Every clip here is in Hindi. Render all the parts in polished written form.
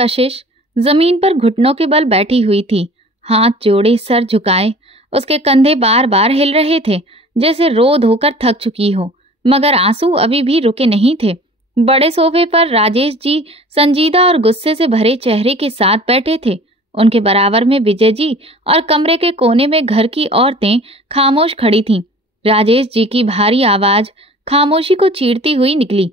कशिश जमीन पर घुटनों के बल बैठी हुई थी, हाथ जोड़े, सर झुकाए। उसके कंधे बार बार हिल रहे थे, जैसे रो धोकर थक चुकी हो, मगर आंसू अभी भी रुके नहीं थे। बड़े सोफे पर राजेश जी संजीदा और गुस्से से भरे चेहरे के साथ बैठे थे। उनके बराबर में विजय जी और कमरे के कोने में घर की औरतें खामोश खड़ी थीं। राजेश जी की भारी आवाज खामोशी को चीरती हुई निकली।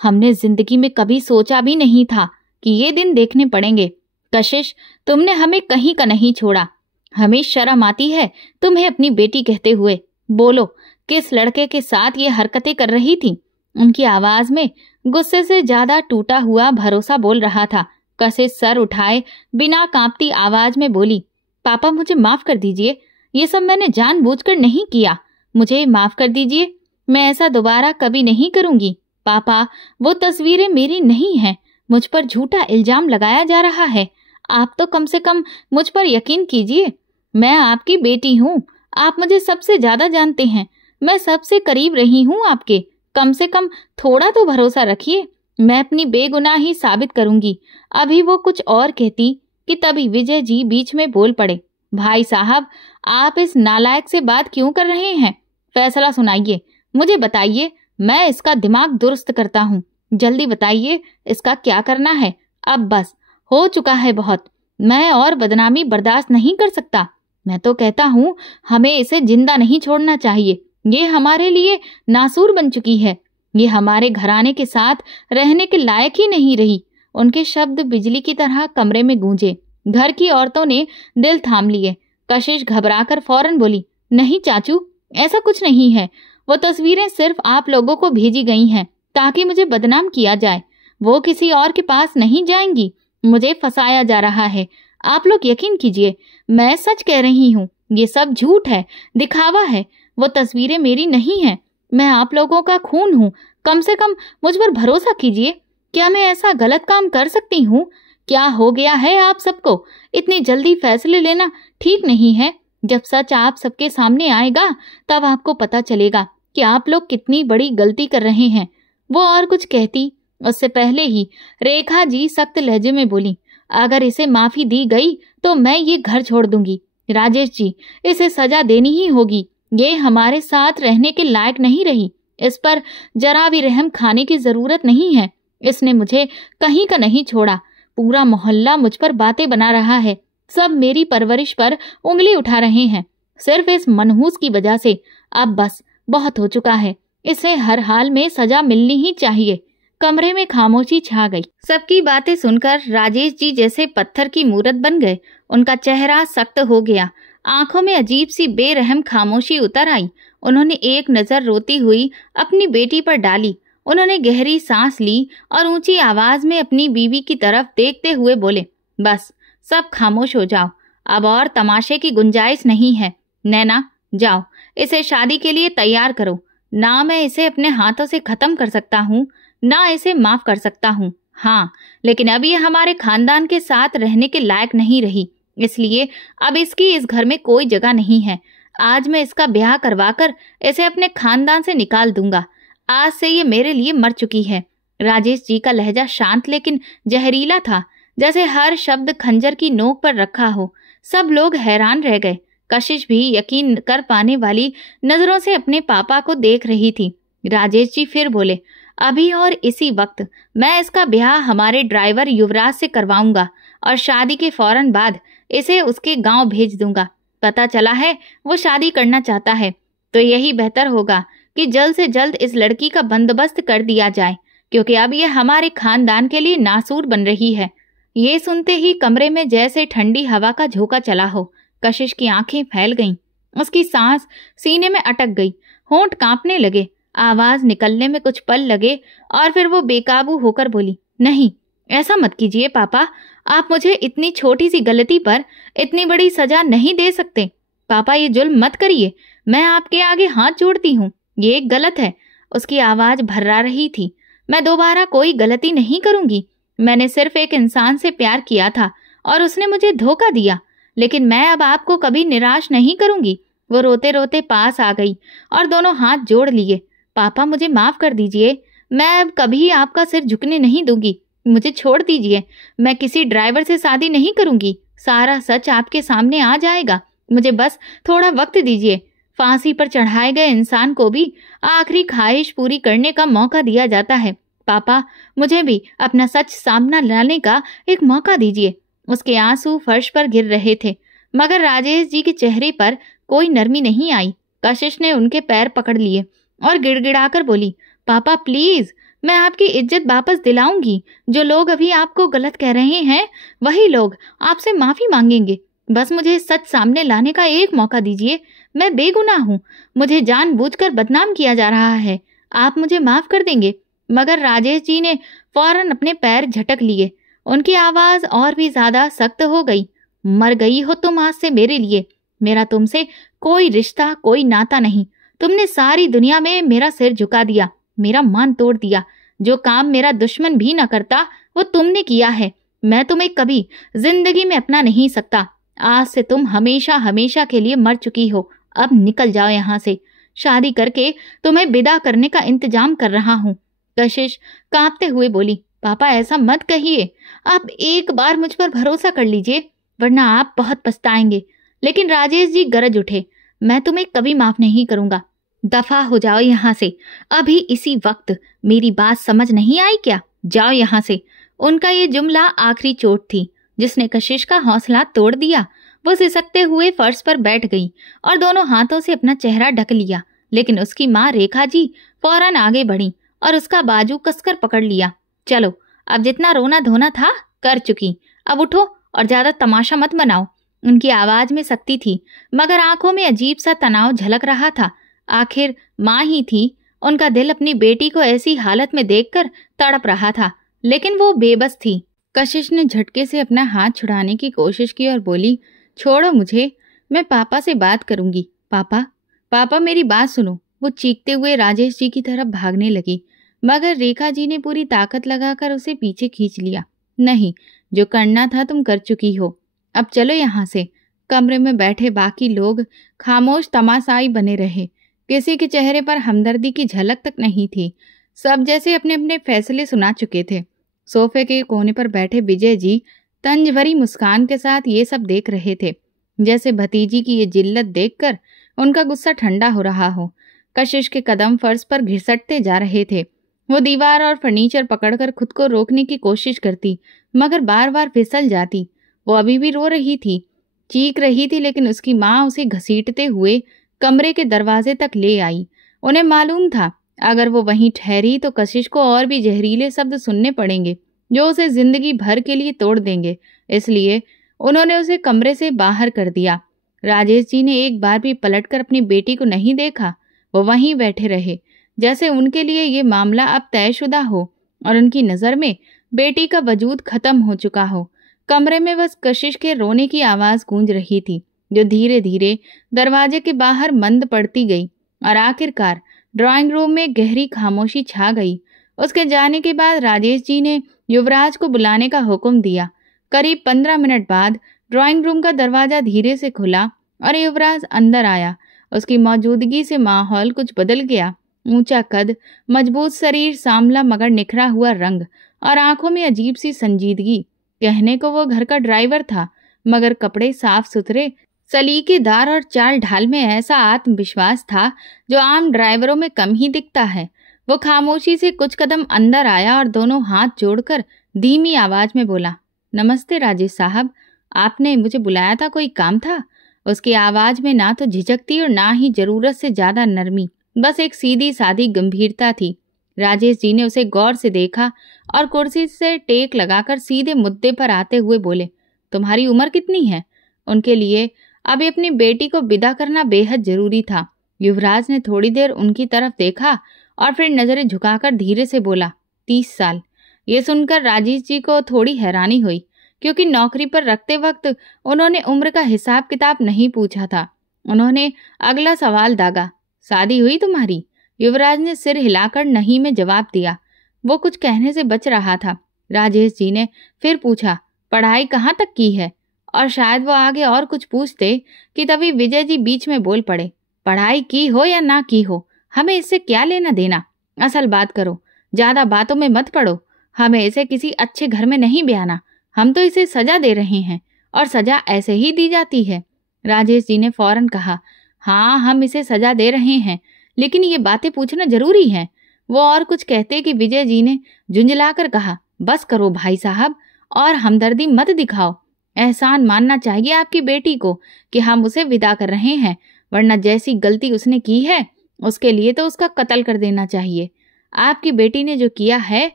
हमने जिंदगी में कभी सोचा भी नहीं था कि ये दिन देखने पड़ेंगे। कशिश, तुमने हमें कहीं का नहीं छोड़ा। हमें शर्म आती है तुम्हें अपनी बेटी कहते हुए। बोलो, किस लड़के के साथ ये हरकतें कर रही थी? उनकी आवाज में गुस्से से ज्यादा टूटा हुआ भरोसा बोल रहा था। कशिश सर उठाए बिना कांपती आवाज में बोली, पापा मुझे माफ कर दीजिए, ये सब मैंने जानबूझकर नहीं किया। मुझे माफ कर दीजिए, मैं ऐसा दोबारा कभी नहीं करूंगी। पापा, वो तस्वीरें मेरी नहीं हैं, मुझ पर झूठा इल्जाम लगाया जा रहा है। आप तो कम से कम मुझ पर यकीन कीजिए। मैं आपकी बेटी हूँ, आप मुझे सबसे ज्यादा जानते हैं, मैं सबसे करीब रही हूँ आपके। कम से कम थोड़ा तो भरोसा रखिए, मैं अपनी बेगुनाही साबित करूंगी। अभी वो कुछ और कहती कि तभी विजय जी बीच में बोल पड़े, भाई साहब, आप इस नालायक से बात क्यों कर रहे हैं? फैसला सुनाइए, मुझे बताइए, मैं इसका दिमाग दुरुस्त करता हूँ। जल्दी बताइए, इसका क्या करना है? अब बस हो चुका है बहुत, मैं और बदनामी बर्दाश्त नहीं कर सकता। मैं तो कहता हूँ हमें इसे जिंदा नहीं छोड़ना चाहिए। ये हमारे लिए नासूर बन चुकी है, ये हमारे घराने के साथ रहने के लायक ही नहीं रही। उनके शब्द बिजली की तरह कमरे में गूंजे। घर की औरतों ने दिल थाम लिए। कशिश घबराकर फौरन बोली, नहीं चाचू, ऐसा कुछ नहीं है। वो तस्वीरें सिर्फ आप लोगों को भेजी गई हैं ताकि मुझे बदनाम किया जाए। वो किसी और के पास नहीं जाएंगी। मुझे फंसाया जा रहा है। आप लोग यकीन कीजिए, मैं सच कह रही हूँ, ये सब झूठ है, दिखावा है। वो तस्वीरें मेरी नहीं हैं, मैं आप लोगों का खून हूँ। कम से कम मुझ पर भरोसा कीजिए। क्या मैं ऐसा गलत काम कर सकती हूँ? क्या हो गया है आप सबको? इतनी जल्दी फैसले लेना ठीक नहीं है। जब सच आप सबके सामने आएगा तब आपको पता चलेगा कि आप लोग कितनी बड़ी गलती कर रहे हैं। वो और कुछ कहती उससे पहले ही रेखा जी सख्त लहजे में बोली, अगर इसे माफी दी गई तो मैं ये घर छोड़ दूंगी। राजेश जी, इसे सजा देनी ही होगी। ये हमारे साथ रहने के लायक नहीं रही। इस पर जरा भी रहम खाने की जरूरत नहीं है। इसने मुझे कहीं का नहीं छोड़ा। पूरा मोहल्ला मुझ पर बातें बना रहा है। सब मेरी परवरिश पर उंगली उठा रहे हैं, सिर्फ इस मनहूस की वजह से। अब बस बहुत हो चुका है। इसे हर हाल में सजा मिलनी ही चाहिए। कमरे में खामोशी छा गई। सबकी बातें सुनकर राजेश जी जैसे पत्थर की मूरत बन गए। उनका चेहरा सख्त हो गया, आंखों में अजीब सी बेरहम खामोशी उतर आई। उन्होंने एक नजर रोती हुई अपनी बेटी पर डाली। उन्होंने गहरी सांस ली और ऊंची आवाज में अपनी बीवी की तरफ देखते हुए बोले, बस सब खामोश हो जाओ, अब और तमाशे की गुंजाइश नहीं है। नैना, जाओ इसे शादी के लिए तैयार करो। ना मैं इसे अपने हाथों से खत्म कर सकता हूँ, ना इसे माफ कर सकता हूँ। हाँ, लेकिन अब ये हमारे खानदान के साथ रहने के लायक नहीं रही, इसलिए अब इसकी इस घर में कोई जगह नहीं है। आज मैं इसका ब्याह करवाकर इसे अपने खानदान से निकाल दूंगा। आज से ये मेरे लिए मर चुकी है। राजेश जी का लहजा शांत लेकिन जहरीला था, जैसे हर शब्द खंजर की नोक पर रखा हो। सब लोग हैरान रह गए। कशिश भी यकीन कर पाने वाली नजरों से अपने पापा को देख रही थी। राजेश जी फिर बोले, अभी और इसी वक्त मैं इसका ब्याह हमारे ड्राइवर युवराज से करवाऊंगा और शादी के फौरन बाद इसे उसके गांव भेज दूंगा। पता चला है वो शादी करना चाहता है, तो यही बेहतर होगा कि जल्द से जल्द इस लड़की का बंदोबस्त कर दिया जाए, क्योंकि अब ये हमारे खानदान के लिए नासूर बन रही है। ये सुनते ही कमरे में जैसे ठंडी हवा का झोंका चला हो। कशिश की आंखें फैल गईं, उसकी सांस सीने में अटक गई, होंठ कांपने लगे, आवाज निकलने में कुछ पल लगे और फिर वो बेकाबू होकर बोली, नहीं, ऐसा मत कीजिए पापा, आप मुझे इतनी छोटी सी गलती पर इतनी बड़ी सजा नहीं दे सकते। पापा, ये जुल्म मत करिए, मैं आपके आगे हाथ जोड़ती हूँ, ये गलत है। उसकी आवाज भर्रा रही थी। मैं दोबारा कोई गलती नहीं करूंगी। मैंने सिर्फ एक इंसान से प्यार किया था और उसने मुझे धोखा दिया, लेकिन मैं अब आपको कभी निराश नहीं करूंगी। वो रोते रोते पास आ गई और दोनों हाथ जोड़ लिए। पापा, मुझे माफ कर दीजिए, मैं अब कभी आपका सिर झुकने नहीं दूंगी। मुझे छोड़ दीजिए, मैं किसी ड्राइवर से शादी नहीं करूंगी। सारा सच आपके सामने आ जाएगा। मुझे बस थोड़ा वक्त दीजिए। फांसी पर चढ़ाए गए इंसान को भी आखिरी ख्वाहिश पूरी करने का मौका दिया जाता है। पापा, मुझे भी अपना सच सामने लाने का एक मौका दीजिए। उसके आंसू फर्श पर गिर रहे थे, मगर राजेश जी के चेहरे पर कोई नरमी नहीं आई। कशिश ने उनके पैर पकड़ लिए और गिड़गिड़ाकर बोली, पापा प्लीज, मैं आपकी इज्जत वापस दिलाऊंगी। जो लोग अभी आपको गलत कह रहे हैं, वही लोग आपसे माफी मांगेंगे। बस मुझे सच सामने लाने का एक मौका दीजिए। मैं बेगुनाह हूँ, मुझे जानबूझकर बदनाम किया जा रहा है। आप मुझे माफ कर देंगे। मगर राजेश जी ने फौरन अपने पैर झटक लिए। उनकी आवाज और भी ज्यादा सख्त हो गई। मर गई हो तुम आज से मेरे लिए। मेरा तुमसे कोई रिश्ता, कोई नाता नहीं। तुमने सारी दुनिया में मेरा सिर झुका दिया, मेरा मान तोड़ दिया। जो काम मेरा दुश्मन भी न करता, वो तुमने किया है। मैं तुम्हें कभी जिंदगी में अपना नहीं सकता। आज से तुम हमेशा हमेशा के लिए मर चुकी हो। अब निकल जाओ यहाँ से। शादी करके तुम्हें विदा करने का इंतजाम कर रहा हूँ। कशिश कांपते हुए बोली, पापा ऐसा मत कहिए। आप एक बार मुझ पर भरोसा कर लीजिए, वरना आप बहुत पछताएंगे। लेकिन राजेश जी गरज उठे, मैं तुम्हें कभी माफ नहीं करूंगा। दफा हो जाओ यहाँ से, अभी इसी वक्त। मेरी बात समझ नहीं आई क्या? जाओ यहाँ से। उनका ये जुमला आखिरी चोट थी जिसने कशिश का हौसला तोड़ दिया। वो सिसकते हुए फर्श पर बैठ गई और दोनों हाथों से अपना चेहरा ढक लिया। लेकिन उसकी माँ रेखा जी फौरन आगे बढ़ी और उसका बाजू कसकर पकड़ लिया। चलो, अब जितना रोना धोना था कर चुकी, अब उठो और ज्यादा तमाशा मत बनाओ। उनकी आवाज में सख्ती थी, मगर आंखों में अजीब सा तनाव झलक रहा था। आखिर माँ ही थी। उनका दिल अपनी बेटी को ऐसी हालत में देखकर तड़प रहा था, लेकिन वो बेबस थी। कशिश ने झटके से अपना हाथ छुड़ाने की कोशिश की और बोली, छोड़ो मुझे, मैं पापा से बात करूंगी। पापा, पापा मेरी बात सुनो। वो चीखते हुए राजेश जी की तरफ भागने लगी, मगर रेखा जी ने पूरी ताकत लगाकर उसे पीछे खींच लिया। नहीं, जो करना था तुम कर चुकी हो, अब चलो यहाँ से। कमरे में बैठे बाकी लोग खामोश तमाशाई बने रहे। किसी के चेहरे पर हमदर्दी की झलक तक नहीं थी। सब जैसे अपने अपने फैसले सुना चुके थे। सोफे के कोने पर बैठे विजय जी तंज भरी मुस्कान के साथ ये सब देख रहे थे, जैसे भतीजी की ये जिल्लत देखकर उनका गुस्सा ठंडा हो रहा हो। कशिश के कदम फर्श पर घिसटते जा रहे थे। वो दीवार और फर्नीचर पकड़कर खुद को रोकने की कोशिश करती, मगर बार बार फिसल जाती। वो अभी भी रो रही थी, चीख रही थी, लेकिन उसकी माँ उसे घसीटते हुए कमरे के दरवाजे तक ले आई। उन्हें मालूम था, अगर वो वहीं ठहरी तो कशिश को और भी जहरीले शब्द सुनने पड़ेंगे जो उसे जिंदगी भर के लिए तोड़ देंगे। इसलिए उन्होंने उसे कमरे से बाहर कर दिया। राजेश जी ने एक बार भी पलटकर अपनी बेटी को नहीं देखा। वो वहीं बैठे रहे, जैसे उनके लिए ये मामला अब तयशुदा हो और उनकी नज़र में बेटी का वजूद खत्म हो चुका हो। कमरे में बस कशिश के रोने की आवाज़ गूंज रही थी, जो धीरे धीरे दरवाजे के बाहर मंद पड़ती गई और आखिरकार ड्राइंग रूम में गहरी खामोशी छा गई। उसके जाने के बाद राजेश जी ने युवराज को बुलाने का हुक्म दिया। करीब 15 मिनट बाद ड्राइंग रूम का दरवाजा धीरे से खुला और युवराज अंदर आया। उसकी मौजूदगी से माहौल कुछ बदल गया। ऊंचा कद, मजबूत शरीर, सांवला मगर निखरा हुआ रंग और आंखों में अजीब सी संजीदगी। कहने को वो घर का ड्राइवर था, मगर कपड़े साफ सुथरे, सलीकेदार और चाल ढाल में ऐसा आत्मविश्वास था जो आम ड्राइवरों में कम ही दिखता है। वो खामोशी से कुछ कदम अंदर आया और दोनों हाथ जोड़कर धीमी आवाज में बोला, नमस्ते राजेश साहब, आपने मुझे बुलाया था, कोई काम था? उसकी आवाज में ना तो झिझक थी और ना ही जरूरत से ज्यादा नरमी, बस एक सीधी सादी गंभीरता थी। राजेश जी ने उसे गौर से देखा और कुर्सी से टेक लगाकर सीधे मुद्दे पर आते हुए बोले, तुम्हारी उम्र कितनी है? उनके लिए अभी अपनी बेटी को विदा करना बेहद जरूरी था। युवराज ने थोड़ी देर उनकी तरफ देखा और फिर नजरें झुकाकर धीरे से बोला, 30 साल। ये सुनकर राजेश जी को थोड़ी हैरानी हुई, क्योंकि नौकरी पर रखते वक्त उन्होंने उम्र का हिसाब किताब नहीं पूछा था। उन्होंने अगला सवाल दागा, शादी हुई तुम्हारी? युवराज ने सिर हिलाकर नहीं में जवाब दिया। वो कुछ कहने से बच रहा था। राजेश जी ने फिर पूछा, पढ़ाई कहाँ तक की है? और शायद वो आगे और कुछ पूछते कि तभी विजय जी बीच में बोल पड़े, पढ़ाई की हो या ना की हो, हमें इससे क्या लेना देना, असल बात करो, ज्यादा बातों में मत पड़ो। हमें इसे किसी अच्छे घर में नहीं ब्याना। हम तो इसे सजा दे रहे हैं और सजा ऐसे ही दी जाती है। राजेश जी ने फौरन कहा, हाँ हम इसे सजा दे रहे हैं, लेकिन ये बातें पूछना जरूरी है। वो और कुछ कहते कि विजय जी ने झुंझलाकर कहा, बस करो भाई साहब और हमदर्दी मत दिखाओ। एहसान मानना चाहिए आपकी बेटी को कि हम उसे विदा कर रहे हैं, वरना जैसी गलती उसने की है उसके लिए तो उसका कत्ल कर देना चाहिए। आपकी बेटी ने जो किया है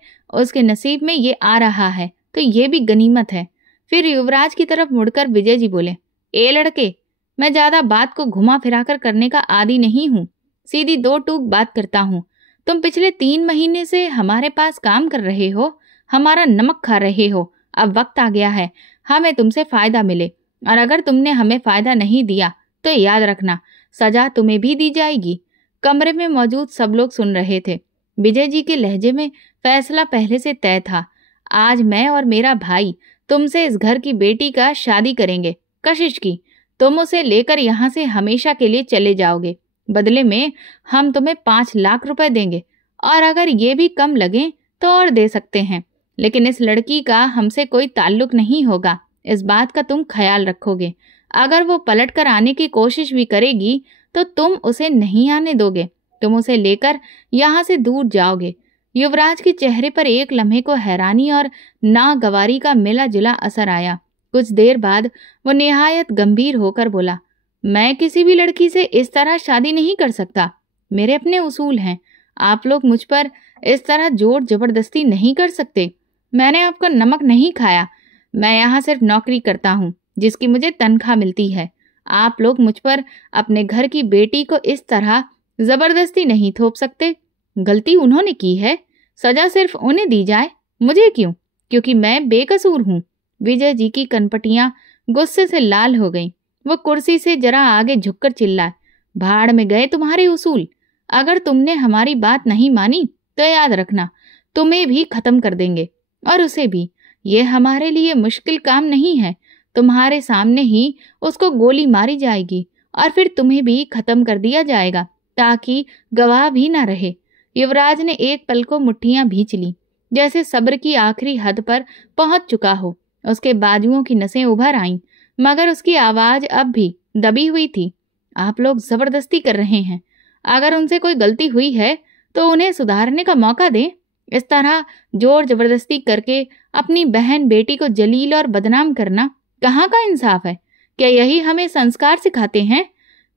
उसके नसीब में ये आ रहा है तो ये भी गनीमत है। फिर युवराज की तरफ मुड़कर विजय जी बोले, ए लड़के, मैं ज्यादा बात को घुमा फिराकर करने का आदी नहीं हूँ, सीधी दो टूक बात करता हूँ। तुम पिछले 3 महीने से हमारे पास काम कर रहे हो, हमारा नमक खा रहे हो। अब वक्त आ गया है हमें तुमसे फायदा मिले, और अगर तुमने हमें फायदा नहीं दिया तो याद रखना सजा तुम्हें भी दी जाएगी। कमरे में मौजूद सब लोग सुन रहे थे। विजय जी के लहजे में फैसला पहले से तय था। आज मैं और मेरा भाई तुमसे इस घर की बेटी का शादी करेंगे, कशिश की। तुम उसे लेकर यहाँ से हमेशा के लिए चले जाओगे। बदले में हम तुम्हें 5 लाख रुपए देंगे, और अगर ये भी कम लगे तो और दे सकते हैं, लेकिन इस लड़की का हमसे कोई ताल्लुक नहीं होगा। इस बात का तुम ख्याल रखोगे। अगर वो पलट कर आने की कोशिश भी करेगी तो तुम उसे नहीं आने दोगे। तुम उसे लेकर यहाँ से दूर जाओगे। युवराज के चेहरे पर एक लम्हे को हैरानी और नागवारी का मिला जुला असर आया। कुछ देर बाद वो निहायत गंभीर होकर बोला, मैं किसी भी लड़की से इस तरह शादी नहीं कर सकता। मेरे अपने उसूल हैं। आप लोग मुझ पर इस तरह जोर जबरदस्ती नहीं कर सकते। मैंने आपका नमक नहीं खाया। मैं यहाँ सिर्फ नौकरी करता हूँ जिसकी मुझे तनख्वाह मिलती है। आप लोग मुझ पर अपने घर की बेटी को इस तरह जबरदस्ती नहीं थोप सकते। गलती उन्होंने की है, सजा सिर्फ उन्हें दी जाए, मुझे क्यों? क्योंकि मैं बेकसूर हूँ। विजय जी की कनपटियां गुस्से से लाल हो गईं। वो कुर्सी से जरा आगे झुककर चिल्लाए, भाड़ में गए तुम्हारे उसूल। अगर तुमने हमारी बात नहीं मानी तो याद रखना तुम्हें भी खत्म कर देंगे, और उसे भी। ये हमारे लिए मुश्किल काम नहीं है। तुम्हारे सामने ही उसको गोली मारी जाएगी और फिर तुम्हें भी खत्म कर दिया जाएगा, ताकि गवाह भी ना रहे। युवराज ने एक पल को मुट्ठियां भींच ली, जैसे सब्र की आखिरी हद पर पहुंच चुका हो। उसके बाजुओं की नसें उभर आईं, मगर उसकी आवाज अब भी दबी हुई थी। आप लोग जबरदस्ती कर रहे हैं। अगर उनसे कोई गलती हुई है तो उन्हें सुधारने का मौका दें। इस तरह जोर जबरदस्ती करके अपनी बहन बेटी को जलील और बदनाम करना कहाँ का इंसाफ है? क्या यही हमें संस्कार सिखाते हैं?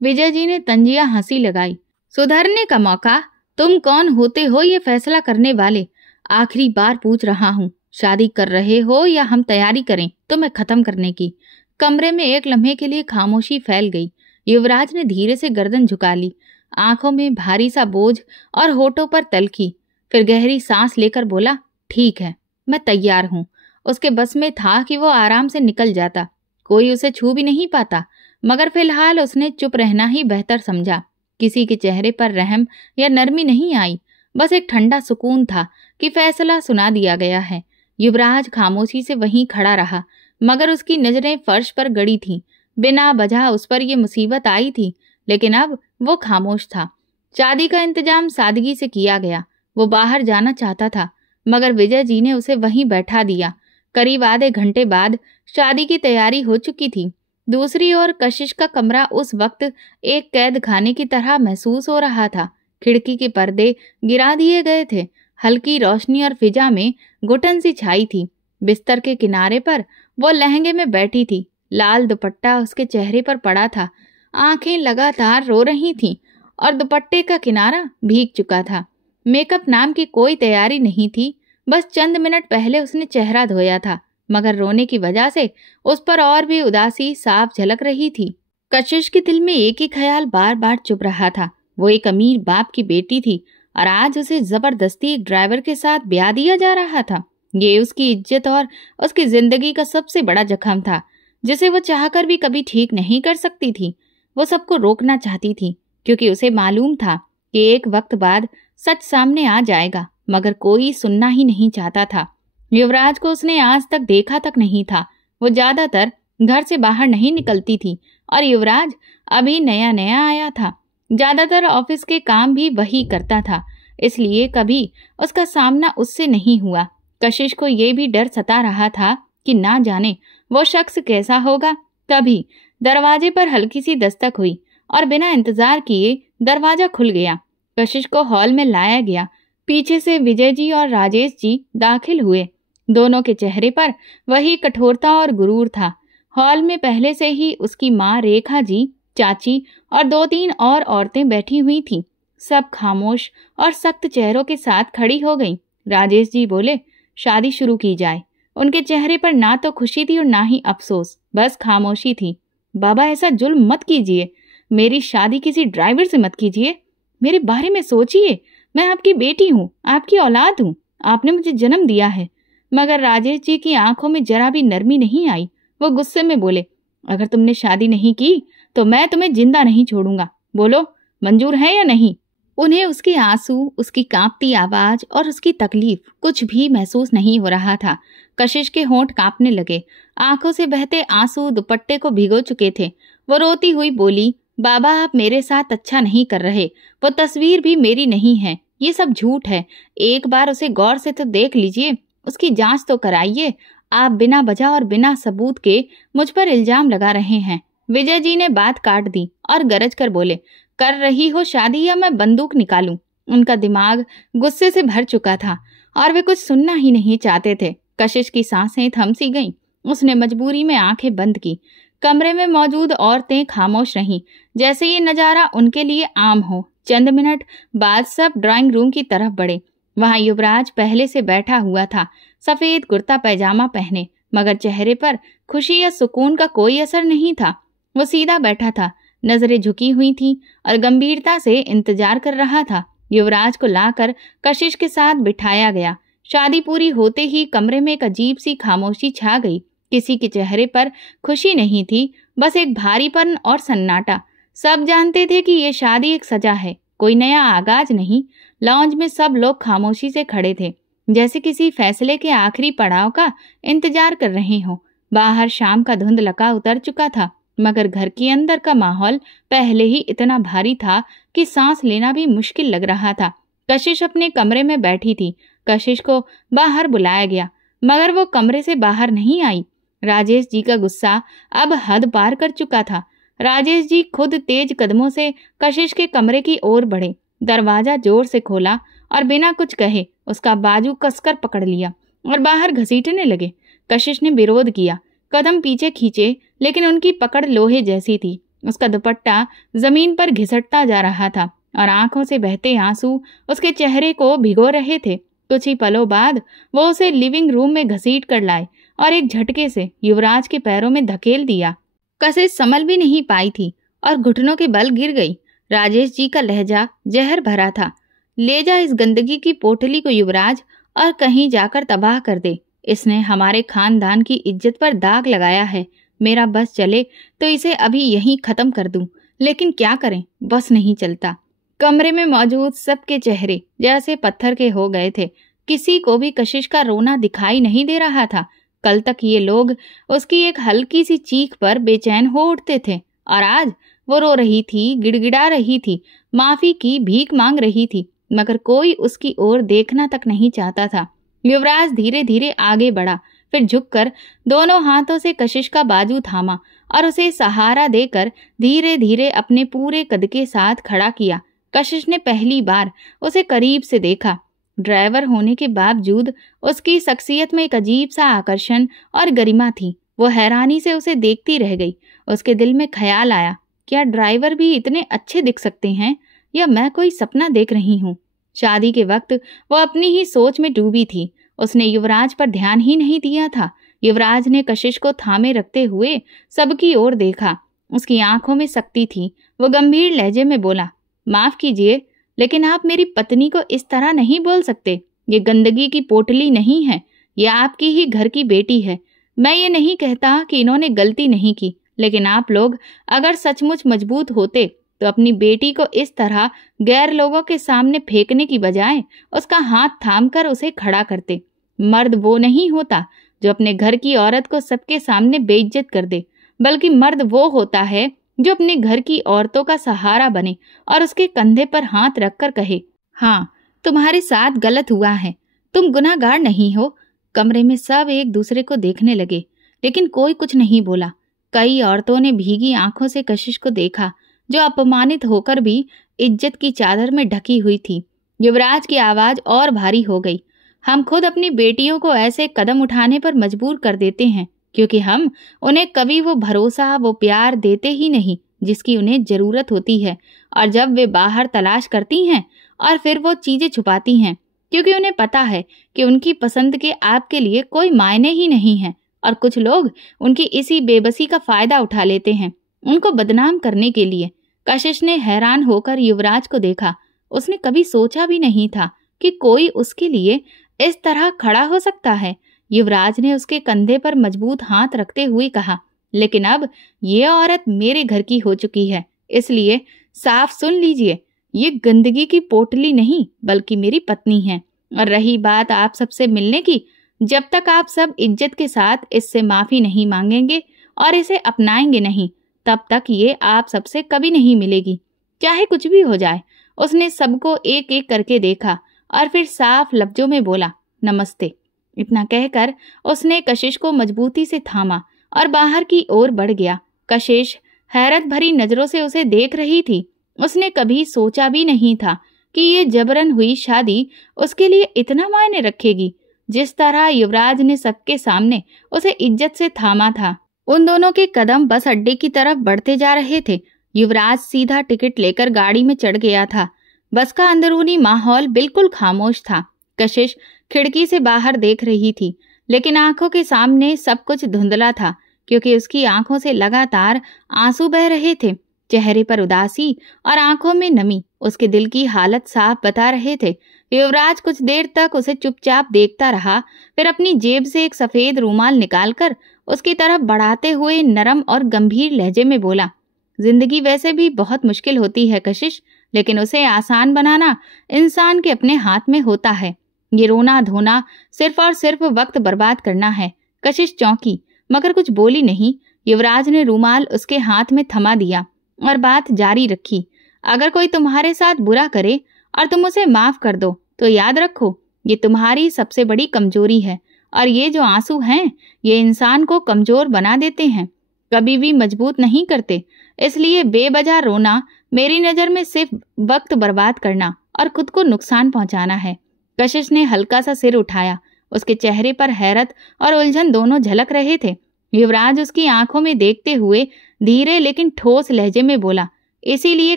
विजय जी ने तंजिया हंसी लगाई। सुधरने का मौका? तुम कौन होते हो ये फैसला करने वाले? आखिरी बार पूछ रहा हूँ, शादी कर रहे हो या हम तैयारी करें तुम्हें खत्म करने की? कमरे में एक लम्हे के लिए खामोशी फैल गई। युवराज ने धीरे से गर्दन झुका ली, आंखों में भारी सा बोझ और होठों पर तलखी। फिर गहरी सांस लेकर बोला, ठीक है, मैं तैयार हूँ। उसके बस में था कि वो आराम से निकल जाता, कोई उसे छू भी नहीं पाता, मगर फिलहाल उसने चुप रहना ही बेहतर समझा। किसी के चेहरे पर रहम या नरमी नहीं आई, बस एक ठंडा सुकून था कि फैसला सुना दिया गया है। युवराज खामोशी से वहीं खड़ा रहा, मगर उसकी नजरें फर्श पर गड़ी थीं। बिना वजह उस पर यह मुसीबत आई थी, लेकिन अब वो खामोश था। शादी का इंतजाम सादगी से किया गया। वो बाहर जाना चाहता था, मगर विजय जी ने उसे वहीं बैठा दिया। करीब आधे घंटे बाद शादी की तैयारी हो चुकी थी। दूसरी ओर कशिश का कमरा उस वक्त एक कैद खाने की तरह महसूस हो रहा था। खिड़की के पर्दे गिरा दिए गए थे। हल्की रोशनी और फिजा में घुटन सी छाई थी। बिस्तर के किनारे पर वो लहंगे में बैठी थी। लाल दुपट्टा उसके चेहरे पर पड़ा था। आंखें लगातार रो रही थीं और दुपट्टे का किनारा भीग चुका था। मेकअप नाम की कोई तैयारी नहीं थी। बस चंद मिनट पहले उसने चेहरा धोया था, मगर रोने की वजह से उस पर और भी उदासी साफ झलक रही थी। कशिश के दिल में एक ही ख्याल बार बार चुभ रहा था। वो एक अमीर बाप की बेटी थी और आज उसे जबरदस्ती एक ड्राइवर के साथ ब्याह दिया जा रहा था। ये उसकी इज्जत और उसकी जिंदगी का सबसे बड़ा जख्म था, जिसे वो चाहकर भी कभी ठीक नहीं कर सकती थी। वो सबको रोकना चाहती थी, क्योंकि उसे मालूम था कि एक वक्त बाद सच सामने आ जाएगा, मगर कोई सुनना ही नहीं चाहता था। युवराज को उसने आज तक देखा तक नहीं था। वो ज्यादातर घर से बाहर नहीं निकलती थी और युवराज अभी नया नया आया था। ज्यादातर ऑफिस के काम भी वही करता था, इसलिए कभी उसका सामना उससे नहीं हुआ। कशिश को ये भी डर सता रहा था कि ना जाने वो शख्स कैसा होगा। तभी दरवाजे पर हल्की सी दस्तक हुई और बिना इंतजार किए दरवाजा खुल गया। कशिश को हॉल में लाया गया। पीछे से विजय जी और राजेश जी दाखिल हुए। दोनों के चेहरे पर वही कठोरता और गुरूर था। हॉल में पहले से ही उसकी माँ रेखा जी, चाची और 2-3 और औरतें बैठी हुई थीं। सब खामोश और सख्त चेहरों के साथ खड़ी हो गईं। राजेश जी बोले, शादी शुरू की जाए। उनके चेहरे पर ना तो खुशी थी और ना ही अफसोस, बस खामोशी थी। बाबा, ऐसा जुल्म मत कीजिए। मेरी शादी किसी ड्राइवर से मत कीजिए। मेरे बारे में सोचिए। मैं आपकी बेटी हूँ, आपकी औलाद हूँ। आपने मुझे जन्म दिया है। मगर राजेश जी की आंखों में जरा भी नरमी नहीं आई। वो गुस्से में बोले, अगर तुमने शादी नहीं की तो मैं तुम्हें जिंदा नहीं छोड़ूंगा। बोलो, मंजूर है या नहीं? उन्हें उसके आंसू, उसकी कांपती आवाज और उसकी तकलीफ कुछ भी महसूस नहीं हो रहा था। कशिश के होंठ कांपने लगे। आंखों से बहते आंसू दुपट्टे को भिगो चुके थे। वो रोती हुई बोली, बाबा, आप मेरे साथ अच्छा नहीं कर रहे। वो तस्वीर भी मेरी नहीं है। ये सब झूठ है। एक बार उसे गौर से तो देख लीजिए, उसकी जांच तो कराइए। आप बिना वजह और बिना सबूत के मुझ पर इल्जाम लगा रहे हैं। विजय जी ने बात काट दी और गरज कर बोले, कर रही हो शादी या मैं बंदूक निकालूं? उनका दिमाग गुस्से से भर चुका था और वे कुछ सुनना ही नहीं चाहते थे। कशिश की सांसें थम सी गईं। उसने मजबूरी में आंखें बंद की। कमरे में मौजूद औरतें खामोश रहीं, जैसे ये नजारा उनके लिए आम हो। चंद मिनट बाद सब ड्राइंग रूम की तरफ बढ़े। वहां युवराज पहले से बैठा हुआ था, सफेद कुर्ता पैजामा पहने, मगर चेहरे पर खुशी या सुकून का कोई असर नहीं था। वो सीधा बैठा था, नजरें झुकी हुई थीं और गंभीरता से इंतजार कर रहा था। युवराज को लाकर कशिश के साथ बिठाया गया। शादी पूरी होते ही कमरे में एक अजीब सी खामोशी छा गई। किसी के चेहरे पर खुशी नहीं थी, बस एक भारीपन और सन्नाटा। सब जानते थे कि ये शादी एक सजा है, कोई नया आगाज नहीं। लॉन्ज में सब लोग खामोशी से खड़े थे, जैसे किसी फैसले के आखिरी पड़ाव का इंतजार कर रहे हों। बाहर शाम का धुंधलका उतर चुका था, मगर घर के अंदर का माहौल पहले ही इतना भारी था कि सांस लेना भी मुश्किल लग रहा था। कशिश अपने कमरे में बैठी थी। कशिश को बाहर बुलाया गया, मगर वो कमरे से बाहर नहीं आई। राजेश जी का गुस्सा अब हद पार कर चुका था। राजेश जी खुद तेज कदमों से कशिश के कमरे की ओर बढ़े। दरवाजा जोर से खोला और बिना कुछ कहे उसका बाजू कसकर पकड़ लिया और बाहर घसीटने लगे। कशिश ने विरोध किया, कदम पीछे खींचे, लेकिन उनकी पकड़ लोहे जैसी थी। उसका दुपट्टा जमीन पर घिसटता जा रहा था और आंखों से बहते आंसू उसके चेहरे को भिगो रहे थे। कुछ ही पलों बाद वो उसे लिविंग रूम में घसीट कर लाए और एक झटके से युवराज के पैरों में धकेल दिया। कशिश संभल भी नहीं पाई थी और घुटनों के बल गिर गई। राजेश जी का लहजा जहर भरा था। ले जा इस गंदगी की पोटली को युवराज, और कहीं जाकर तबाह कर दे। इसने हमारे खानदान की इज्जत पर दाग लगाया है। मेरा बस चले तो इसे अभी यहीं खत्म कर दूं, लेकिन क्या करें, बस नहीं चलता। कमरे में मौजूद सबके चेहरे जैसे पत्थर के हो गए थे। किसी को भी कशिश का रोना दिखाई नहीं दे रहा था। कल तक ये लोग उसकी एक हल्की सी चीख पर बेचैन हो उठते थे, और आज वो रो रही थी, गिड़गिड़ा रही थी, माफी की भीख मांग रही थी, मगर कोई उसकी ओर देखना तक नहीं चाहता था। युवराज धीरे धीरे आगे बढ़ा, फिर झुककर दोनों हाथों से कशिश का बाजू थामा और उसे सहारा देकर धीरे धीरे अपने पूरे कद के साथ खड़ा किया। कशिश ने पहली बार उसे करीब से देखा। ड्राइवर होने के बावजूद उसकी शख्सियत में एक अजीब सा आकर्षण और गरिमा थी। वो हैरानी से उसे देखती रह गई। उसके दिल में ख्याल आया, क्या ड्राइवर भी इतने अच्छे दिख सकते हैं, या मैं कोई सपना देख रही हूँ? शादी के वक्त वो अपनी ही सोच में डूबी थी। उसने युवराज पर ध्यान ही नहीं दिया था। युवराज ने कशिश को थामे रखते हुए सबकी ओर देखा। उसकी आंखों में सख्ती थी। वो गंभीर लहजे में बोला, माफ कीजिए, लेकिन आप मेरी पत्नी को इस तरह नहीं बोल सकते। ये गंदगी की पोटली नहीं है, ये आपकी ही घर की बेटी है। मैं ये नहीं कहता कि इन्होंने गलती नहीं की, लेकिन आप लोग अगर सचमुच मजबूत होते तो अपनी बेटी को इस तरह गैर लोगों के सामने फेंकने की बजाय उसका हाथ थामकर उसे खड़ा करते। मर्द वो नहीं होता जो अपने घर की औरत को सबके सामने बेइज्जत कर दे, बल्कि मर्द वो होता है जो अपने घर की औरतों का सहारा बने और उसके कंधे पर हाथ रखकर कहे, हाँ, तुम्हारे साथ गलत हुआ है, तुम गुनाहगार नहीं हो, कमरे में सब एक दूसरे को देखने लगे, लेकिन कोई कुछ नहीं बोला। कई औरतों ने भीगी आंखों से कशिश को देखा, जो अपमानित होकर भी इज्जत की चादर में ढकी हुई थी। युवराज की आवाज और भारी हो गई। हम खुद अपनी बेटियों को ऐसे कदम उठाने पर मजबूर कर देते हैं क्योंकि हम उन्हें कभी वो भरोसा, वो प्यार देते ही नहीं जिसकी उन्हें जरूरत होती है। और जब वे बाहर तलाश करती हैं और फिर वो चीजें छुपाती हैं क्योंकि उन्हें पता है कि उनकी पसंद के आपके लिए कोई मायने ही नहीं है। और कुछ लोग उनकी इसी बेबसी का फायदा उठा लेते हैं, उनको बदनाम करने के लिए। कशिश ने हैरान होकर युवराज को देखा। उसने कभी सोचा भी नहीं था कि कोई उसके लिए इस तरह खड़ा हो सकता है। युवराज ने उसके कंधे पर मजबूत हाथ रखते हुए कहा, लेकिन अब ये औरत मेरे घर की हो चुकी है, इसलिए साफ सुन लीजिए, ये गंदगी की पोटली नहीं बल्कि मेरी पत्नी है। और रही बात आप सबसे मिलने की, जब तक आप सब इज्जत के साथ इससे माफी नहीं मांगेंगे और इसे अपनाएंगे नहीं, तब तक ये आप सबसे कभी नहीं मिलेगी, चाहे कुछ भी हो जाए। उसने सबको एक एक करके देखा और फिर साफ लफ्जों में बोला, नमस्ते। इतना कहकर उसने कशिश को मजबूती से थामा और बाहर की ओर बढ़ गया। कशिश हैरत भरी नजरों से उसे देख रही थी। उसने कभी सोचा भी नहीं था कि ये जबरन हुई शादी उसके लिए इतना मायने रखेगी। जिस तरह युवराज ने सबके सामने उसे इज्जत से थामा था, उन दोनों के कदम बस अड्डे की तरफ बढ़ते जा रहे थे। युवराज सीधा टिकट लेकर गाड़ी में चढ़ गया था। बस का अंदरूनी माहौल बिल्कुल खामोश था। कशिश खिड़की से बाहर देख रही थी, लेकिन आंखों के सामने सब कुछ धुंधला था क्योंकि उसकी आंखों से लगातार आंसू बह रहे थे। चेहरे पर उदासी और आंखों में नमी उसके दिल की हालत साफ बता रहे थे। युवराज कुछ देर तक उसे चुपचाप देखता रहा, फिर अपनी जेब से एक सफेद रूमाल निकालकर उसकी तरफ बढ़ाते हुए नरम और गंभीर लहजे में बोला, जिंदगी वैसे भी बहुत मुश्किल होती है कशिश, लेकिन उसे आसान बनाना इंसान के अपने हाथ में होता है। ये रोना धोना सिर्फ और सिर्फ वक्त बर्बाद करना है। कशिश चौंकी मगर कुछ बोली नहीं। युवराज ने रूमाल उसके हाथ में थमा दिया और बात जारी रखी, अगर कोई तुम्हारे साथ बुरा करे और तुम उसे माफ कर दो तो याद रखो, ये तुम्हारी सबसे बड़ी कमजोरी है। और ये जो आंसू हैं, ये इंसान को कमजोर बना देते हैं, कभी भी मजबूत नहीं करते। इसलिए बेवजह रोना मेरी नज़र में सिर्फ वक्त बर्बाद करना और खुद को नुकसान पहुंचाना है। कशिश ने हल्का सा सिर उठाया। उसके चेहरे पर हैरत और उलझन दोनों झलक रहे थे। युवराज उसकी आंखों में देखते हुए धीरे लेकिन ठोस लहजे में बोला, इसीलिए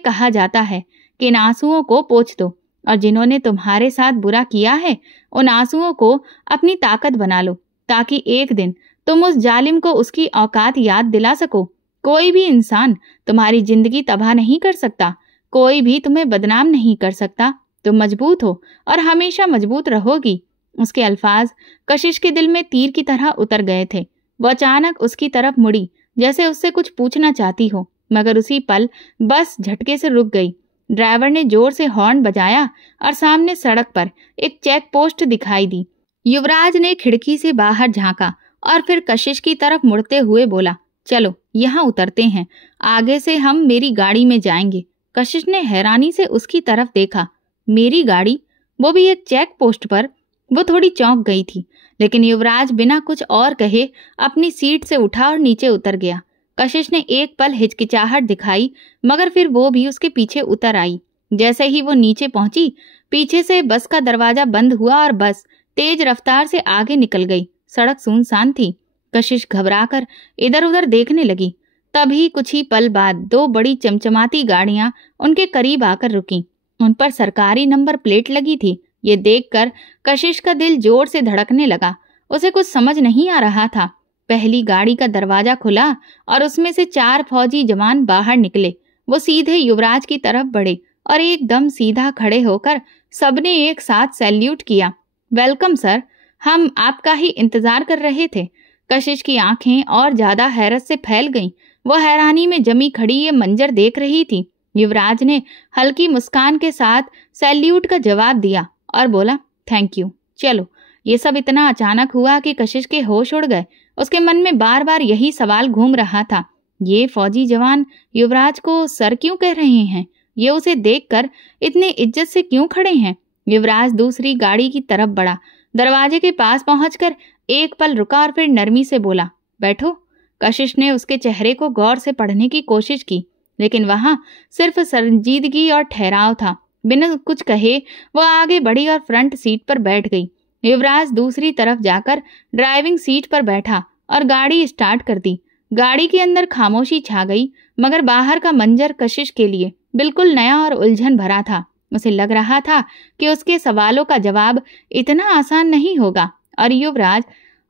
कहा जाता है कि इन आंसुओं को पोंछ दो, और जिन्होंने तुम्हारे साथ बुरा किया है उन आंसुओं को अपनी ताकत बना लो, ताकि एक दिन तुम उस जालिम को उसकी औकात याद दिला सको। कोई भी इंसान तुम्हारी जिंदगी तबाह नहीं कर सकता, कोई भी तुम्हें बदनाम नहीं कर सकता। तुम मजबूत हो और हमेशा मजबूत रहोगी। उसके अल्फाज कशिश के दिल में तीर की तरह उतर गए थे। वो अचानक उसकी तरफ मुड़ी जैसे उससे कुछ पूछना चाहती हो, मगर उसी पल बस झटके से रुक गई। ड्राइवर ने जोर से हॉर्न बजाया और सामने सड़क पर एक चेक पोस्ट दिखाई दी। युवराज ने खिड़की से बाहर झांका और फिर कशिश की तरफ मुड़ते हुए बोला, चलो यहाँ उतरते हैं, आगे से हम मेरी गाड़ी में जाएंगे। कशिश ने हैरानी से उसकी तरफ देखा। मेरी गाड़ी, वो भी एक चेक पोस्ट पर? वो थोड़ी चौंक गई थी, लेकिन युवराज बिना कुछ और कहे अपनी सीट से उठा और नीचे उतर गया। कशिश ने एक पल हिचकिचाहट दिखाई, मगर फिर वो भी उसके पीछे उतर आई। जैसे ही वो नीचे पहुंची, पीछे से बस का दरवाजा बंद हुआ और बस तेज रफ्तार से आगे निकल गई। सड़क सुनसान थी। कशिश घबराकर इधर उधर देखने लगी। तभी कुछ ही पल बाद दो बड़ी चमचमाती गाड़ियां उनके करीब आकर रुकीं। उन पर सरकारी नंबर प्लेट लगी थी। ये देखकर कशिश का दिल जोर से धड़कने लगा। उसे कुछ समझ नहीं आ रहा था। पहली गाड़ी का दरवाजा खुला और उसमें से 4 फौजी जवान बाहर निकले। वो सीधे युवराज की तरफ बढ़े और एकदम सीधा खड़े होकर सबने एक साथ सैल्यूट किया। वेलकम सर, हम आपका ही इंतजार कर रहे थे। कशिश की आंखें और ज्यादा हैरत से फैल गईं। वो हैरानी में जमी खड़ी ये मंजर देख रही थी। युवराज ने हल्की मुस्कान के साथ सैल्यूट का जवाब दिया और बोला, थैंक यू। चलो, ये सब इतना अचानक हुआ कि कशिश के होश उड़ गए। उसके मन में बार बार यही सवाल घूम रहा था, ये फौजी जवान युवराज को सर क्यों कह रहे हैं? ये उसे देखकर इतनी इज्जत से क्यों खड़े हैं? युवराज दूसरी गाड़ी की तरफ बढ़ा। दरवाजे के पास पहुंचकर एक पल रुका और फिर नरमी से बोला, बैठो। कशिश ने उसके चेहरे को गौर से पढ़ने की कोशिश की, लेकिन वहां सिर्फ संजीदगी और ठहराव था। बिना कुछ कहे वह आगे बढ़ी और फ्रंट सीट पर बैठ गई। युवराज दूसरी तरफ जाकर ड्राइविंग सीट पर बैठा और गाड़ी स्टार्ट कर दी। गाड़ी के अंदर खामोशी छा गई, मगर बाहर का मंजर कशिश के लिए बिल्कुल नया और उलझन भरा था। उसे लग रहा था कि उसके सवालों का जवाब इतना आसान नहीं होगा, और युवराज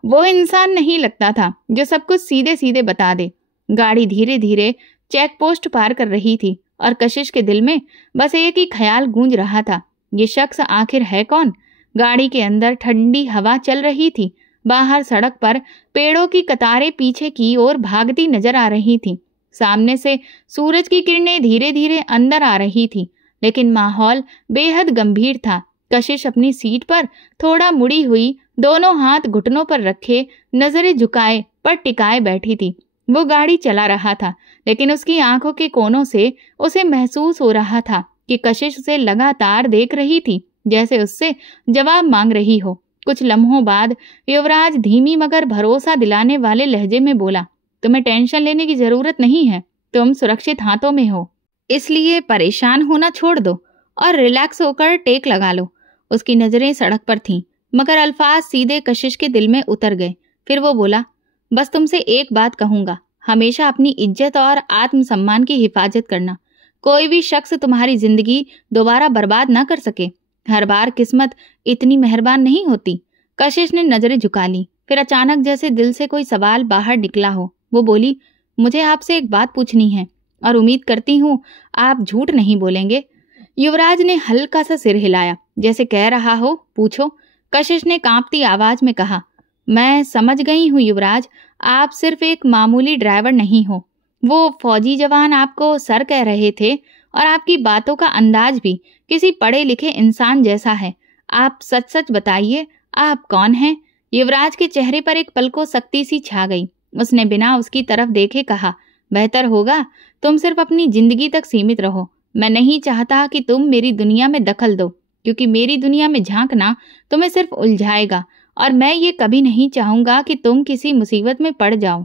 वो इंसान नहीं लगता था जो सब कुछ सीधे सीधे बता दे। गाड़ी धीरे धीरे चेक पोस्ट पार कर रही थी और कशिश के दिल में बस एक ही ख्याल गूंज रहा था, ये शख्स आखिर है कौन। गाड़ी के अंदर ठंडी हवा चल रही थी। बाहर सड़क पर पेड़ों की कतारें पीछे की ओर भागती नजर आ रही थी। सामने से सूरज की किरणें धीरे धीरे अंदर आ रही थी, लेकिन माहौल बेहद गंभीर था। कशिश अपनी सीट पर थोड़ा मुड़ी हुई, दोनों हाथ घुटनों पर रखे, नजरें झुकाए पर टिकाए बैठी थी। वो गाड़ी चला रहा था, लेकिन उसकी आंखों के कोनों से उसे महसूस हो रहा था कि कशिश उसे लगातार देख रही थी, जैसे उससे जवाब मांग रही हो। कुछ लम्हों बाद युवराज धीमी मगर भरोसा दिलाने वाले लहजे में बोला, तुम्हें टेंशन लेने की जरूरत नहीं है, तुम सुरक्षित हाथों में हो, इसलिए परेशान होना छोड़ दो और रिलैक्स होकर टेक लगा लो। उसकी नजरें सड़क पर थीं, मगर अल्फाज सीधे कशिश के दिल में उतर गए। फिर वो बोला, बस तुमसे एक बात कहूंगा, हमेशा अपनी इज्जत और आत्मसम्मान की हिफाजत करना। कोई भी शख्स तुम्हारी जिंदगी दोबारा बर्बाद ना कर सके। हर बार किस्मत इतनी मेहरबान नहीं होती। कशिश ने नजरें झुका ली। फिर अचानक जैसे दिल से कोई सवाल बाहर निकला हो, वो बोली, मुझे आपसे एक बात पूछनी है और उम्मीद करती हूँ आप झूठ नहीं बोलेंगे। युवराज ने हल्का सा सिर हिलाया, जैसे कह रहा हो, पूछो। कशिश ने कांपती आवाज में कहा, मैं समझ गई हूँ युवराज, आप सिर्फ एक मामूली ड्राइवर नहीं हो। वो फौजी जवान आपको सर कह रहे थे और आपकी बातों का अंदाज भी किसी पढ़े लिखे इंसान जैसा है। आप सच सच बताइए, आप कौन हैं? युवराज के चेहरे पर एक पल को सख्ती सी छा गई। उसने बिना उसकी तरफ देखे कहा, बेहतर होगा तुम सिर्फ अपनी जिंदगी तक सीमित रहो। मैं नहीं चाहता कि तुम मेरी दुनिया में दखल दो, क्योंकि मेरी दुनिया में झांकना तुम्हें सिर्फ उलझाएगा और मैं ये कभी नहीं चाहूंगा कि तुम किसी मुसीबत में पड़ जाओ।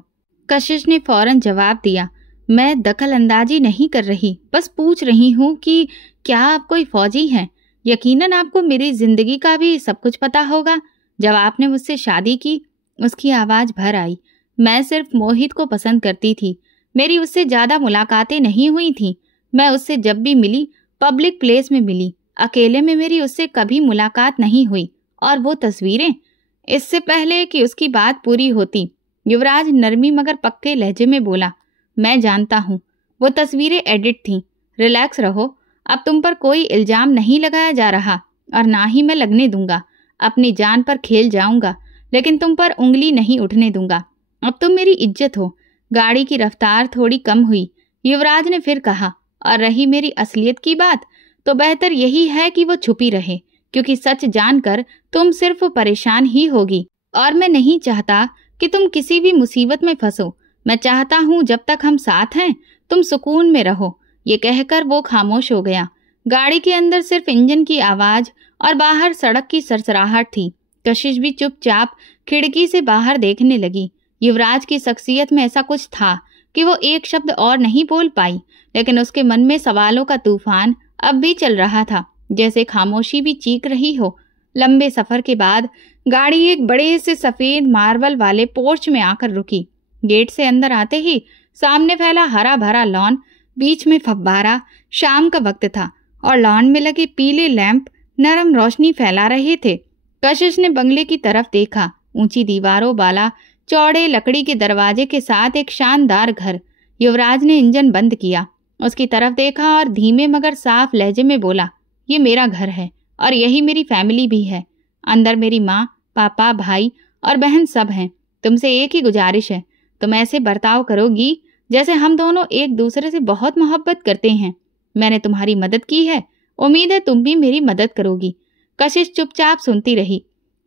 कशिश ने फौरन जवाब दिया, मैं दखल अंदाजी नहीं कर रही, बस पूछ रही हूँ कि क्या आप कोई फौजी हैं? यकीनन आपको मेरी जिंदगी का भी सब कुछ पता होगा। जब आपने मुझसे शादी की, उसकी आवाज भर आई, मैं सिर्फ मोहित को पसंद करती थी। मेरी उससे ज्यादा मुलाकातें नहीं हुई थी। मैं उससे जब भी मिली पब्लिक प्लेस में मिली, अकेले में मेरी उससे कभी मुलाकात नहीं हुई। और वो तस्वीरें, इससे पहले कि उसकी बात पूरी होती, युवराज नरमी मगर पक्के लहजे में बोला, मैं जानता हूँ वो तस्वीरें एडिट थीं। रिलैक्स रहो, अब तुम पर कोई इल्जाम नहीं लगाया जा रहा और ना ही मैं लगने दूंगा। अपनी जान पर खेल जाऊंगा, लेकिन तुम पर उंगली नहीं उठने दूंगा। अब तुम मेरी इज्जत हो। गाड़ी की रफ्तार थोड़ी कम हुई। युवराज ने फिर कहा, और रही मेरी असलियत की बात, तो बेहतर यही है कि वो छुपी रहे, क्योंकि सच जानकर तुम सिर्फ परेशान ही होगी और मैं नहीं चाहता कि तुम किसी भी मुसीबत में फंसो। मैं चाहता हूँ जब तक हम साथ हैं तुम सुकून में रहो। ये कहकर वो खामोश हो गया। गाड़ी के अंदर सिर्फ इंजन की आवाज और बाहर सड़क की सरसराहट थी। कशिश भी चुपचाप खिड़की से बाहर देखने लगी। युवराज की शख्सियत में ऐसा कुछ था कि वो एक शब्द और नहीं बोल पाई, लेकिन उसके मन में सवालों का तूफान अब भी चल रहा था, जैसे खामोशी भी चीख रही हो। लंबे सफर के बाद गाड़ी एक बड़े से सफेद मार्बल वाले पोर्च में आकर रुकी। गेट से अंदर आते ही सामने फैला हरा भरा लॉन, बीच में फव्वारा। शाम का वक्त था और लॉन में लगे पीले लैंप नरम रोशनी फैला रहे थे। कशिश ने बंगले की तरफ देखा। ऊंची दीवारों वाला चौड़े लकड़ी के दरवाजे के साथ एक शानदार घर। युवराज ने इंजन बंद किया, उसकी तरफ देखा और धीमे मगर साफ लहजे में बोला, ये मेरा घर है और यही मेरी फैमिली भी है। अंदर मेरी माँ, पापा, भाई और बहन सब हैं। तुमसे एक ही गुजारिश है, तुम ऐसे बर्ताव करोगी जैसे हम दोनों एक दूसरे से बहुत मोहब्बत करते हैं। मैंने तुम्हारी मदद की है, उम्मीद है तुम भी मेरी मदद करोगी। कशिश चुपचाप सुनती रही।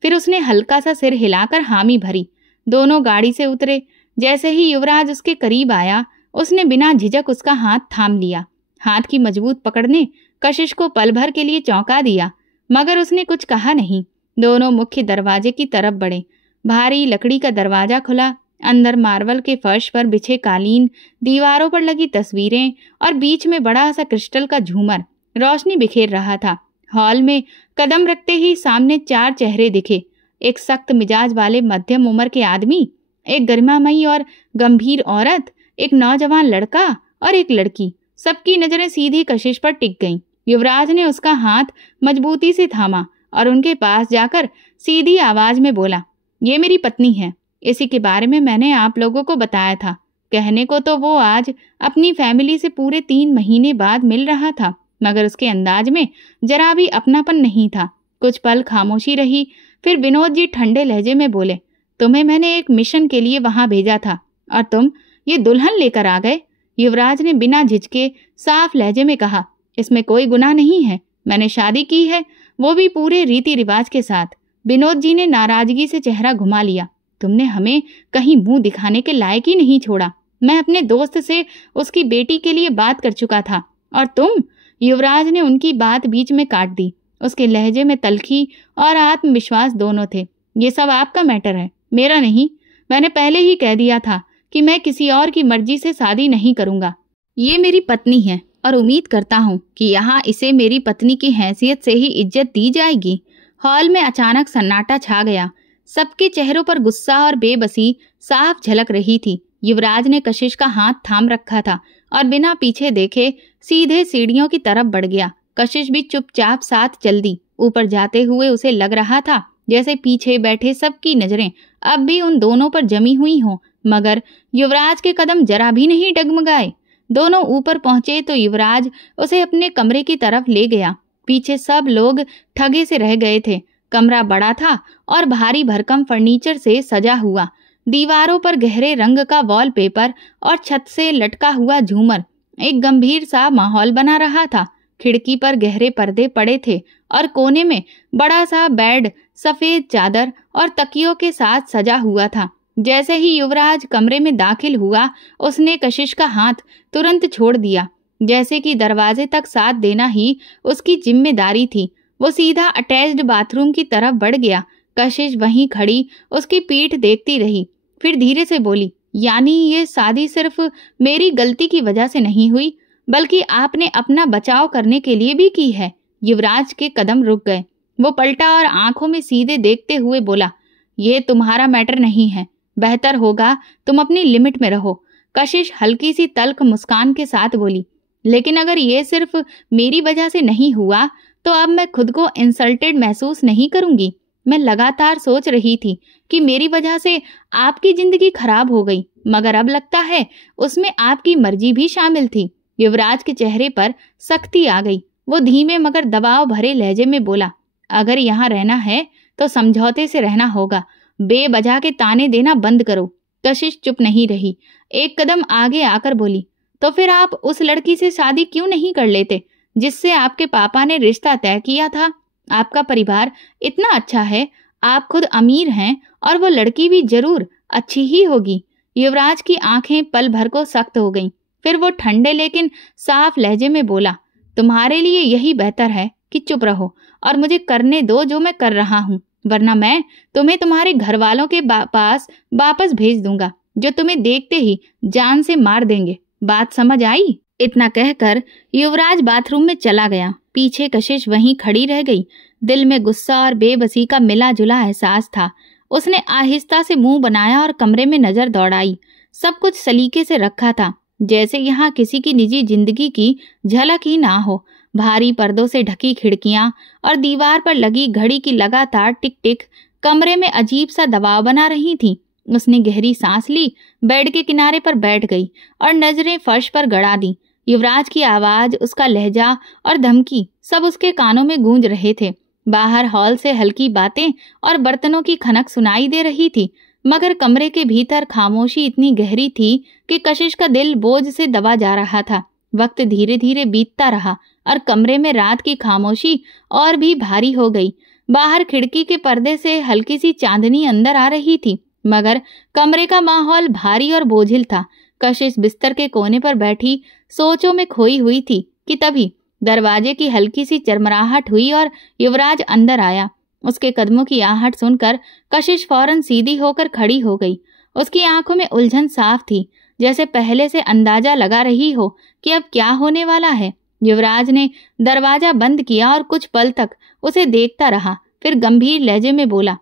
फिर उसने हल्का सा सिर हिलाकर हामी भरी। दोनों गाड़ी से उतरे। जैसे ही युवराज उसके करीब आया, उसने बिना झिझक उसका हाथ थाम लिया। हाथ की मजबूत पकड़ ने कशिश को पल भर के लिए चौंका दिया, मगर उसने कुछ कहा नहीं। दोनों मुख्य दरवाजे की तरफ बढ़े। भारी लकड़ी का दरवाजा खुला। अंदर मार्बल के फर्श पर बिछे कालीन, दीवारों पर लगी तस्वीरें और बीच में बड़ा सा क्रिस्टल का झूमर रोशनी बिखेर रहा था। हॉल में कदम रखते ही सामने 4 चेहरे दिखे। एक सख्त मिजाज वाले मध्यम उम्र के आदमी, एक गरिमामयी और गंभीर औरत, एक नौजवान लड़का और एक लड़की। सबकी नजरें सीधी कशिश पर टिक गईं। युवराज ने उसका हाथ मजबूती से थामा और उनके पास जाकर सीधी आवाज में बोला, ये मेरी पत्नी है। इसी के बारे में मैंने आप लोगों को बताया था। कहने को तो वो आज अपनी फैमिली से पूरे 3 महीने बाद मिल रहा था, मगर उसके अंदाज में जरा भी अपनापन नहीं था। कुछ पल खामोशी रही, फिर विनोद जी ठंडे लहजे में बोले, तुम्हें मैंने एक मिशन के लिए वहां भेजा था और तुम ये दुल्हन लेकर आ गए। युवराज ने बिना झिझके साफ लहजे में कहा, इसमें कोई गुनाह नहीं है। मैंने शादी की है, वो भी पूरे रीति रिवाज के साथ। विनोद जी ने नाराजगी से चेहरा घुमा लिया। तुमने हमें कहीं मुंह दिखाने के लायक ही नहीं छोड़ा। मैं अपने दोस्त से उसकी बेटी के लिए बात कर चुका था और तुम। युवराज ने उनकी बात बीच में काट दी। उसके लहजे में तल्खी और आत्मविश्वास दोनों थे। ये सब आपका मैटर है, मेरा नहीं। मैंने पहले ही कह दिया था कि मैं किसी और की मर्जी से शादी नहीं करूंगा। ये मेरी पत्नी है और उम्मीद करता हूँ कि यहाँ इसे मेरी पत्नी की हैसियत से ही इज्जत दी जाएगी। हॉल में अचानक सन्नाटा छा गया। सबके चेहरों पर गुस्सा और बेबसी साफ झलक रही थी। युवराज ने कशिश का हाथ थाम रखा था और बिना पीछे देखे सीधे सीढ़ियों की तरफ बढ़ गया। कशिश भी चुपचाप साथ चल दी। ऊपर जाते हुए उसे लग रहा था जैसे पीछे बैठे सबकी नजरें अब भी उन दोनों पर जमी हुई हों, मगर युवराज के कदम जरा भी नहीं डगमगाए। दोनों ऊपर पहुंचे तो युवराज उसे अपने कमरे की तरफ ले गया। पीछे सब लोग ठगे से रह गए थे। कमरा बड़ा था और भारी भरकम फर्नीचर से सजा हुआ। दीवारों पर गहरे रंग का वॉलपेपर और छत से लटका हुआ झूमर एक गंभीर सा माहौल बना रहा था। खिड़की पर गहरे पर्दे पड़े थे और कोने में बड़ा सा बेड सफेद चादर और तकियों के साथ सजा हुआ था। जैसे ही युवराज कमरे में दाखिल हुआ, उसने कशिश का हाथ तुरंत छोड़ दिया, जैसे कि दरवाजे तक साथ देना ही उसकी जिम्मेदारी थी। वो सीधा अटैच्ड बाथरूम की तरफ बढ़ गया। कशिश वहीं खड़ी उसकी पीठ देखती रही, फिर धीरे से बोली, यानी ये शादी सिर्फ मेरी गलती की वजह से नहीं हुई, बल्कि आपने अपना बचाव करने के लिए भी की है। युवराज के कदम रुक गए। वो पलटा और आंखों में सीधे देखते हुए बोला, ये तुम्हारा मैटर नहीं है। बेहतर होगा तुम अपनी लिमिट में रहो। कशिश हल्की सी तल्ख मुस्कान के साथ बोली, लेकिन अगर ये सिर्फ मेरी वजह से नहीं हुआ तो अब मैं खुद को इंसल्टेड महसूस नहीं करूंगी। मैं लगातार सोच रही थी कि मेरी वजह से आपकी जिंदगी खराब हो गई, मगर अब लगता है उसमें आपकी मर्जी भी शामिल थी। युवराज के चेहरे पर सख्ती आ गई। वो धीमे मगर दबाव भरे लहजे में बोला, अगर यहाँ रहना है तो समझौते से रहना होगा। बेवजह के ताने देना बंद करो। कशिश चुप नहीं रही। एक कदम आगे आकर बोली, तो फिर आप उस लड़की से शादी क्यों नहीं कर लेते जिससे आपके पापा ने रिश्ता तय किया था? आपका परिवार इतना अच्छा है, आप खुद अमीर हैं और वो लड़की भी जरूर अच्छी ही होगी। युवराज की आंखें पल भर को सख्त हो गईं। फिर वो ठंडे लेकिन साफ लहजे में बोला, तुम्हारे लिए यही बेहतर है कि चुप रहो और मुझे करने दो जो मैं कर रहा हूँ, वरना मैं तुम्हें तुम्हारे घर वालों के पास वापस भेज दूंगा, जो तुम्हें देखते ही जान से मार देंगे। बात समझ आई? इतना कहकर युवराज बाथरूम में चला गया। पीछे कशिश वहीं खड़ी रह गई। दिल में गुस्सा और बेबसी का मिला जुला एहसास था। उसने आहिस्ता से मुंह बनाया और कमरे में नजर दौड़ाई। सब कुछ सलीके से रखा था, जैसे यहाँ किसी की निजी जिंदगी की झलक ही ना हो। भारी पर्दों से ढकी खिड़कियां और दीवार पर लगी घड़ी की लगातार टिक टिक कमरे में अजीब सा दबाव बना रही थी। उसने गहरी सांस ली, बेड के किनारे पर बैठ गई और नजरें फर्श पर गड़ा दी। युवराज की आवाज, उसका लहजा और धमकी सब उसके कानों में गूंज रहे थे। बाहर हॉल से हल्की बातें और बर्तनों की खनक सुनाई दे रही थी, मगर कमरे के भीतर खामोशी इतनी गहरी थी कि कशिश का दिल बोझ से दबा जा रहा था। वक्त धीरे धीरे बीतता रहा और कमरे में रात की खामोशी और भी भारी हो गई। बाहर खिड़की के पर्दे से हल्की सी चांदनी अंदर आ रही थी, मगर कमरे का माहौल भारी और बोझिल था। कशिश बिस्तर के कोने पर बैठी सोचों में खोई हुई थी कि तभी दरवाजे की हल्की सी चरमराहट हुई और युवराज अंदर आया। उसके कदमों की आहट सुनकर कशिश फौरन सीधी होकर खड़ी हो गई। उसकी आंखों में उलझन साफ थी, जैसे पहले से अंदाजा लगा रही हो कि अब क्या होने वाला है। युवराज ने दरवाजा बंद किया और कुछ पल तक उसे देखता रहा, फिर गंभीर लहजे में बोला,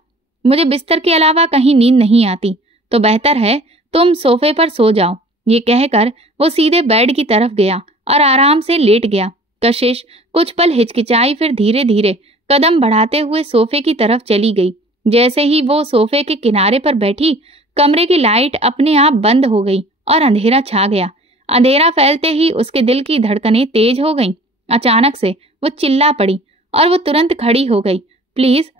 मुझे बिस्तर के अलावा कहीं नींद नहीं आती, तो बेहतर है तुम सोफे पर सो जाओ। ये कहकर वो सीधे बेड की तरफ गया और आराम से लेट गया। कशिश कुछ पल हिचकिचाई, फिर धीरे धीरे कदम बढ़ाते हुए सोफे की तरफ चली गई। जैसे ही वो सोफे के किनारे पर बैठी, कमरे की लाइट अपने आप बंद हो गई और अंधेरा छा गया। अंधेरा फैलते ही उसके दिल की धड़कनें तेज हो गईं। अचानक से वो चिल्ला पड़ी और वो तुरंत खड़ी हो गई। प्लीज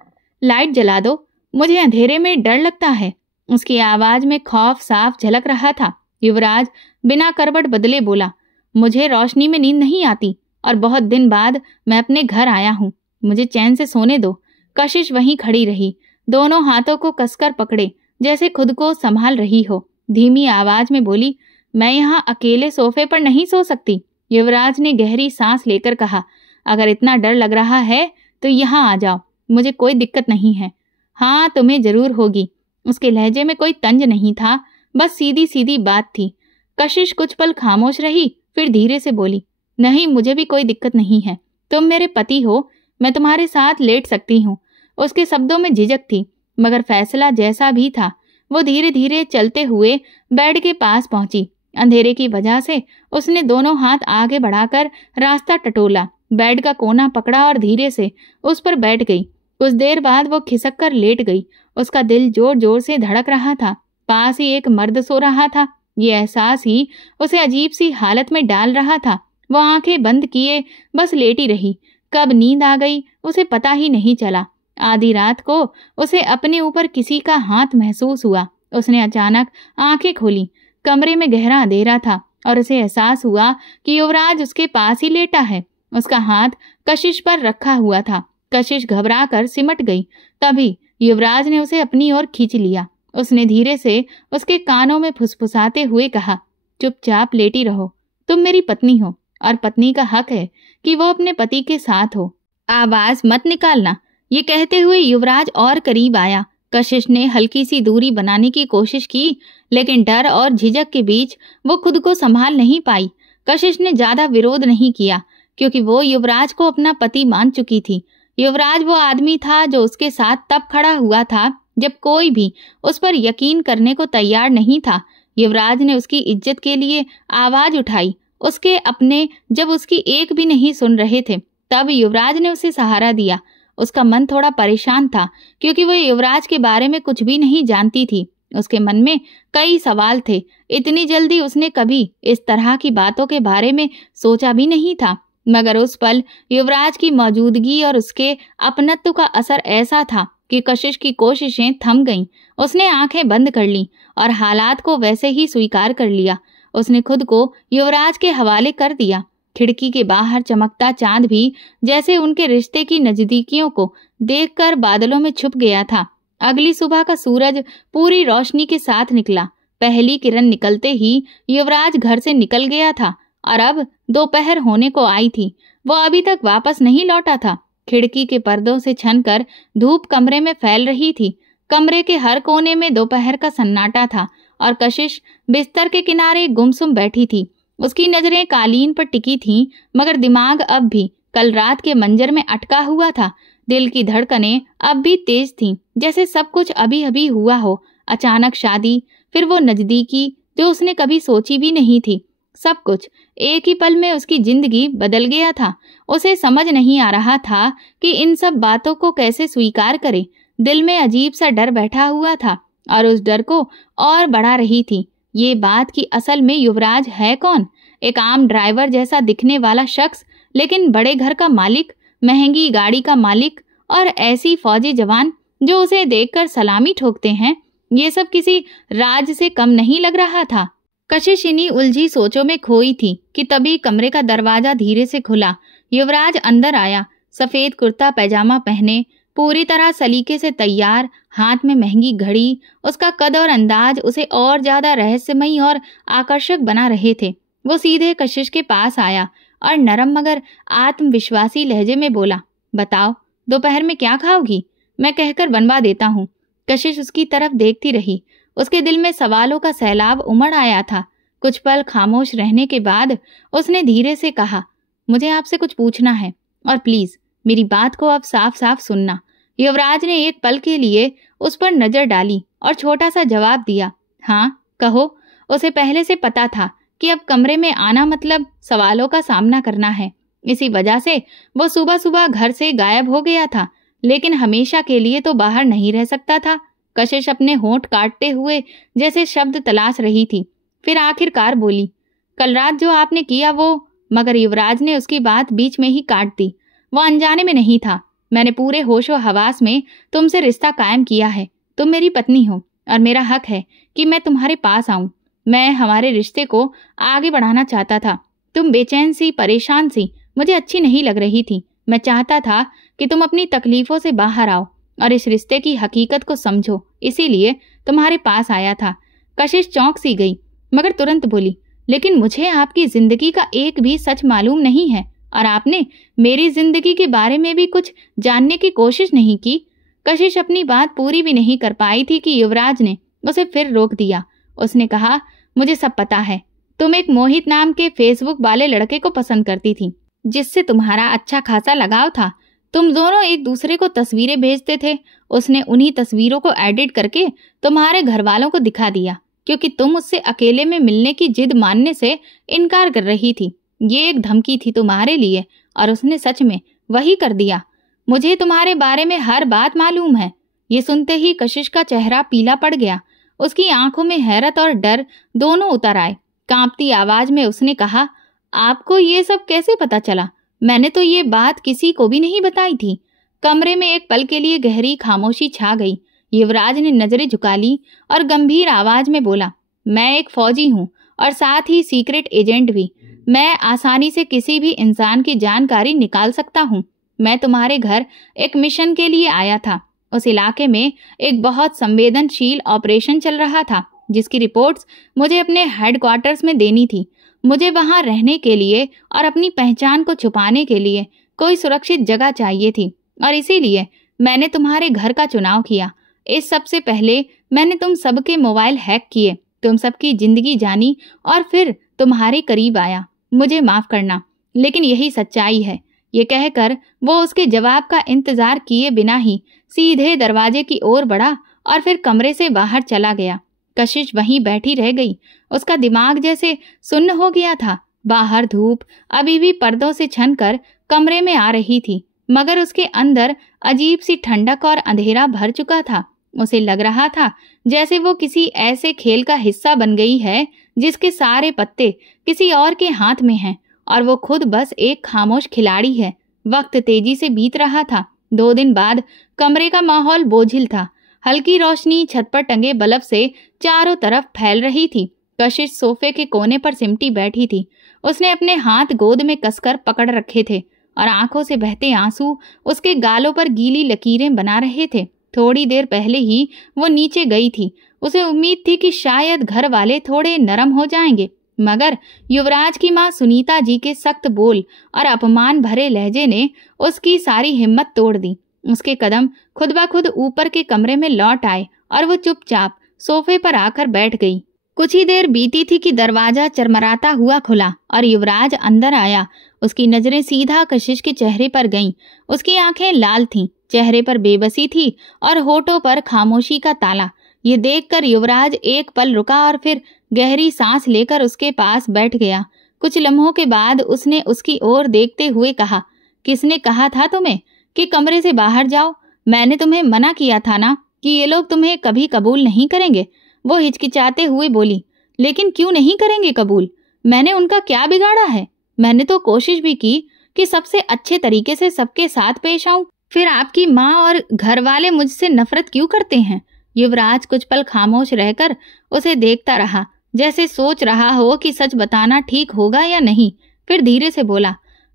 लाइट जला दो, मुझे अंधेरे में डर लगता है। उसकी आवाज में खौफ साफ झलक रहा था। युवराज बिना करवट बदले बोला, मुझे रोशनी में नींद नहीं आती और बहुत दिन बाद मैं अपने घर आया हूँ, मुझे चैन से सोने दो। कशिश वहीं खड़ी रही, दोनों हाथों को कसकर पकड़े जैसे खुद को संभाल रही हो। धीमी आवाज में बोली, मैं यहाँ अकेले सोफे पर नहीं सो सकती। युवराज ने गहरी सांस लेकर कहा, अगर इतना डर लग रहा है तो यहाँ आ जाओ, मुझे कोई दिक्कत नहीं है। हाँ, तुम्हें जरूर होगी। उसके लहजे में कोई तंज नहीं था, बस सीधी सीधी बात थी। कशिश कुछ पल खामोश रही, फिर धीरे से बोली, नहीं, मुझे भी कोई दिक्कत नहीं है। तुम मेरे पति हो, मैं तुम्हारे साथ लेट सकती हूँ। उसके शब्दों में झिझक थी, मगर फैसला जैसा भी था। वो धीरे धीरे चलते हुए बेड के पास पहुंची। अंधेरे की वजह से उसने दोनों हाथ आगे बढ़ाकर रास्ता टटोला, बेड का कोना पकड़ा और धीरे से उस पर बैठ गई। कुछ देर बाद वो खिसक कर लेट गई। उसका दिल जोर जोर से धड़क रहा था। पास ही एक मर्द सो रहा था। ये एहसास ही उसे अजीब सी हालत में डाल रहा था। वो आंखें बंद किए बस लेटी रही। कब नींद आ गई उसे पता ही नहीं चला। आधी रात को उसे अपने ऊपर किसी का हाथ महसूस हुआ। उसने अचानक आंखें खोली। कमरे में गहरा अंधेरा था और उसे एहसास हुआ कि युवराज उसके पास ही लेटा है। उसका हाथ कशिश पर रखा हुआ था। कशिश घबराकर सिमट गई। तभी युवराज ने उसे अपनी ओर खींच लिया। उसने धीरे से उसके कानों में फुसफुसाते हुए कहा, चुपचाप लेटी रहो, तुम मेरी पत्नी हो और पत्नी का हक है कि वो अपने पति के साथ हो। आवाज मत निकालना। ये कहते हुए युवराज और करीब आया। कशिश ने हल्की सी दूरी बनाने की कोशिश की, लेकिन डर और झिझक के बीच वो खुद को संभाल नहीं पाई। कशिश ने ज्यादा विरोध नहीं किया, क्योंकि वो युवराज को अपना पति मान चुकी थी। युवराज वो आदमी था जो उसके साथ तब खड़ा हुआ था जब कोई भी उस पर यकीन करने को तैयार नहीं था। युवराज ने उसकी इज्जत के लिए आवाज उठाई, उसके अपने जब उसकी एक भी नहीं सुन रहे थे। तब युवराज ने उसे सहारा दिया। उसका मन थोड़ा परेशान था, क्योंकि वो युवराज के बारे में कुछ भी नहीं जानती थी। उसके मन में कई सवाल थे। इतनी जल्दी उसने कभी इस तरह की बातों के बारे में सोचा भी नहीं था। मगर उस पल युवराज की मौजूदगी और उसके अपनत्व का असर ऐसा था कि कशिश की कोशिशें थम गईं। उसने आंखें बंद कर लीं और हालात को वैसे ही स्वीकार कर लिया। उसने खुद को युवराज के हवाले कर दिया। खिड़की के बाहर चमकता चांद भी जैसे उनके रिश्ते की नजदीकियों को देखकर बादलों में छुप गया था। अगली सुबह का सूरज पूरी रोशनी के साथ निकला। पहली किरण निकलते ही युवराज घर से निकल गया था और अब दोपहर होने को आई थी। वो अभी तक वापस नहीं लौटा था। खिड़की के पर्दों से छनकर धूप कमरे में फैल रही थी। कमरे के हर कोने में दोपहर का सन्नाटा था और कशिश बिस्तर के किनारे गुमसुम बैठी थी। उसकी नजरें कालीन पर टिकी थीं, मगर दिमाग अब भी कल रात के मंजर में अटका हुआ था। दिल की धड़कनें अब भी तेज थीं, जैसे सब कुछ अभी अभी हुआ हो। अचानक शादी, फिर वो नजदीकी जो उसने कभी सोची भी नहीं थी। सब कुछ एक ही पल में उसकी जिंदगी बदल गया था। उसे समझ नहीं आ रहा था कि इन सब बातों को कैसे स्वीकार करे। दिल में अजीब सा डर बैठा हुआ था और उस डर को और बढ़ा रही थी ये बात कि असल में युवराज है कौन। एक आम ड्राइवर जैसा दिखने वाला शख्स, लेकिन बड़े घर का मालिक, महंगी गाड़ी का मालिक और ऐसी फौजी जवान जो उसे देखकर सलामी ठोकते हैं। ये सब किसी राज से कम नहीं लग रहा था। कशिश इन्हीं उलझी सोचों में खोई थी कि तभी कमरे का दरवाजा धीरे से खुला। युवराज अंदर आया, सफेद कुर्ता पैजामा पहने, पूरी तरह सलीके से तैयार, हाथ में महंगी घड़ी। उसका कद और अंदाज उसे और ज्यादा रहस्यमयी और आकर्षक बना रहे थे। वो सीधे कशिश के पास आया और नरम मगर आत्मविश्वासी लहजे में बोला, बताओ दोपहर में क्या खाओगी? मैं कहकर बनवा देता हूँ। कशिश उसकी तरफ देखती रही। उसके दिल में सवालों का सैलाब उमड़ आया था। कुछ पल खामोश रहने के बाद उसने धीरे से कहा, मुझे आपसे कुछ पूछना है और प्लीज मेरी बात को अब साफ साफ सुनना। युवराज ने एक पल के लिए उस पर नजर डाली और छोटा सा जवाब दिया, हाँ कहो। उसे पहले से पता था कि अब कमरे में आना मतलब सवालों का सामना करना है। इसी वजह से वो सुबह सुबह घर से गायब हो गया था, लेकिन हमेशा के लिए तो बाहर नहीं रह सकता था। कशिश अपने होंठ काटते हुए जैसे शब्द तलाश रही थी, फिर आखिरकार बोली, कल रात जो आपने किया वो। मगर युवराज ने उसकी बात बीच में ही काट दी। वो अनजाने में नहीं था। मैंने पूरे होशो हवास में तुमसे रिश्ता कायम किया है। तुम मेरी पत्नी हो और मेरा हक है कि मैं तुम्हारे पास आऊं। मैं हमारे रिश्ते को आगे बढ़ाना चाहता था। तुम बेचैन सी, परेशान सी मुझे अच्छी नहीं लग रही थी। मैं चाहता था कि तुम अपनी तकलीफों से बाहर आओ और इस रिश्ते की हकीकत को समझो, इसीलिए तुम्हारे पास आया था। कशिश चौंक सी गई, मगर तुरंत बोली, लेकिन मुझे आपकी जिंदगी का एक भी सच मालूम नहीं है और आपने मेरी जिंदगी के बारे में भी कुछ जानने की कोशिश नहीं की। कशिश अपनी बात पूरी भी नहीं कर पाई थी कि युवराज ने उसे फिर रोक दिया। उसने कहा, मुझे सब पता है। तुम एक मोहित नाम के फेसबुक वाले लड़के को पसंद करती थी, जिससे तुम्हारा अच्छा खासा लगाव था। तुम दोनों एक दूसरे को तस्वीरें भेजते थे। उसने उन्हीं तस्वीरों को एडिट करके तुम्हारे घर वालों को दिखा दिया, क्योंकि तुम उससे अकेले में मिलने की जिद मानने से इनकार कर रही थी। ये एक धमकी थी तुम्हारे लिए और उसने सच में वही कर दिया। मुझे तुम्हारे बारे में हर बात मालूम है। ये सुनते ही कशिश का चेहरा पीला पड़ गया। उसकी आंखों में हैरत और डर दोनों उतर आए। कांपती आवाज में उसने कहा, आपको ये सब कैसे पता चला? मैंने तो ये बात किसी को भी नहीं बताई थी। कमरे में एक पल के लिए गहरी खामोशी छा गई। युवराज ने नजरें झुका ली और गंभीर आवाज में बोला, मैं एक फौजी हूँ और साथ ही सीक्रेट एजेंट भी। मैं आसानी से किसी भी इंसान की जानकारी निकाल सकता हूँ। मैं तुम्हारे घर एक मिशन के लिए आया था। उस इलाके में एक बहुत संवेदनशील ऑपरेशन चल रहा था, जिसकी रिपोर्ट्स मुझे अपने हेडक्वार्टर्स में देनी थी। मुझे वहां रहने के लिए और अपनी पहचान को छुपाने के लिए कोई सुरक्षित जगह चाहिए थी और इसीलिए मैंने तुम्हारे घर का चुनाव किया। इस सबसे पहले मैंने तुम सबके मोबाइल हैक किए, तुम सबकी जिंदगी जानी और फिर तुम्हारे करीब आया। मुझे माफ करना, लेकिन यही सच्चाई है। ये कहकर वो उसके जवाब का इंतजार किए बिना ही सीधे दरवाजे की ओर बढ़ा और फिर कमरे से बाहर चला गया। कशिश वहीं बैठी रह गई। उसका दिमाग जैसे सुन्न हो गया था। बाहर धूप अभी भी पर्दों से छनकर कमरे में आ रही थी, मगर उसके अंदर अजीब सी ठंडक और अंधेरा भर चुका था। उसे लग रहा था जैसे वो किसी ऐसे खेल का हिस्सा बन गई है जिसके सारे पत्ते किसी और के हाथ में हैं और वो खुद बस एक खामोश खिलाड़ी है। वक्त तेजी से बीत रहा था। 2 दिन बाद कमरे का माहौल बोझिल था। हल्की रोशनी छत पर टंगे बल्ब से चारों तरफ फैल रही थी। कशिश सोफे के कोने पर सिमटी बैठी थी। उसने अपने हाथ गोद में कसकर पकड़ रखे थे और आंखों से बहते आंसू उसके गालों पर गीली लकीरें बना रहे थे। थोड़ी देर पहले ही वो नीचे गई थी। उसे उम्मीद थी कि शायद घर वाले थोड़े नरम हो जाएंगे, मगर युवराज की मां सुनीता जी के सख्त बोल और अपमान भरे लहजे ने उसकी सारी हिम्मत तोड़ दी। उसके कदम खुद ब खुद ऊपर के कमरे में लौट आए और वो चुपचाप सोफे पर आकर बैठ गई। कुछ ही देर बीती थी कि दरवाजा चरमराता हुआ खुला और युवराज अंदर आया। उसकी नजरें सीधा कशिश के चेहरे पर गईं। उसकी आंखें लाल थीं, चेहरे पर बेबसी थी और होठों पर खामोशी का ताला। ये देखकर युवराज एक पल रुका और फिर गहरी सांस लेकर उसके पास बैठ गया। कुछ लम्हों के बाद उसने उसकी ओर देखते हुए कहा, किसने कहा था तुम्हें कि कमरे से बाहर जाओ? मैंने तुम्हें मना किया था ना कि ये लोग तुम्हें कभी कबूल नहीं करेंगे। वो हिचकिचाते हुए बोली, लेकिन क्यों नहीं करेंगे कबूल? मैंने उनका क्या बिगाड़ा है? मैंने तो कोशिश भी की कि सबसे अच्छे तरीके से सबके साथ पेश आऊं। फिर आपकी माँ और घर वाले मुझसे नफरत क्यों करते हैं? युवराज कुछ पल खामोश रहकर उसे देखता रहा, जैसे सोच रहा हो कि सच बताना ठीक होगा या नहीं। फिर धीरे से बोला,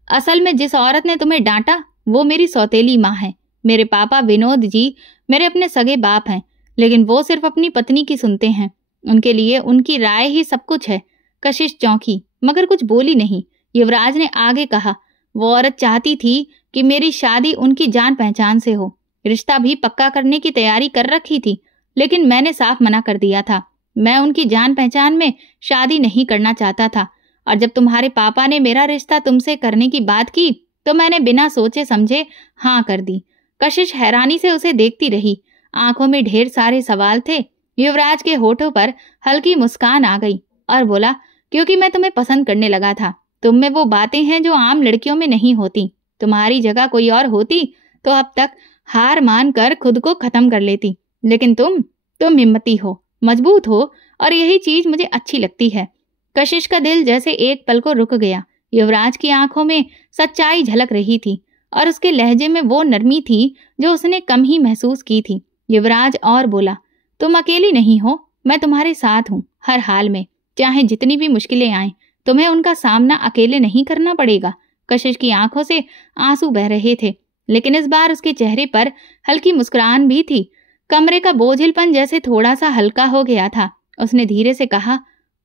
असल में जिस औरत ने तुम्हें डांटा वो मेरी सौतेली माँ है। मेरे पापा विनोद जी मेरे अपने सगे बाप हैं, लेकिन वो सिर्फ अपनी पत्नी की सुनते हैं। उनके लिए उनकी राय ही सब कुछ है। कशिश चौंकी मगर कुछ बोली नहीं। युवराज ने आगे कहा, वो औरत चाहती थी कि मेरी शादी उनकी जान पहचान से हो। रिश्ता भी पक्का करने की तैयारी कर रखी थी, लेकिन मैंने साफ मना कर दिया था। मैं उनकी जान पहचान में शादी नहीं करना चाहता था, और जब तुम्हारे पापा ने मेरा रिश्ता तुमसे करने की बात की तो मैंने बिना सोचे समझे हाँ कर दी। कशिश हैरानी से उसे देखती रही। आंखों में ढेर सारे सवाल थे। युवराज के होठों पर हल्की मुस्कान आ गई और बोला, क्योंकि मैं तुम्हें पसंद करने लगा था। तुम में वो बातें हैं जो आम लड़कियों में नहीं होती। तुम्हारी जगह कोई और होती तो अब तक हार मान कर खुद को खत्म कर लेती, लेकिन तुम हिम्मती हो, मजबूत हो, और यही चीज मुझे अच्छी लगती है। कशिश का दिल जैसे एक पल को रुक गया। युवराज की आंखों में सच्चाई झलक रही थी और उसके लहजे में वो नरमी थी जो उसने कम ही महसूस की थी। युवराज और बोला, तुम अकेली नहीं हो, मैं तुम्हारे साथ हूँ हर हाल में। चाहे जितनी भी मुश्किलें आएं, तुम्हें उनका सामना अकेले नहीं करना पड़ेगा। कशिश की आंखों से आंसू बह रहे थे, लेकिन इस बार उसके चेहरे पर हल्की मुस्कुराहट भी थी। कमरे का बोझिलपन जैसे थोड़ा सा हल्का हो गया था। उसने धीरे से कहा,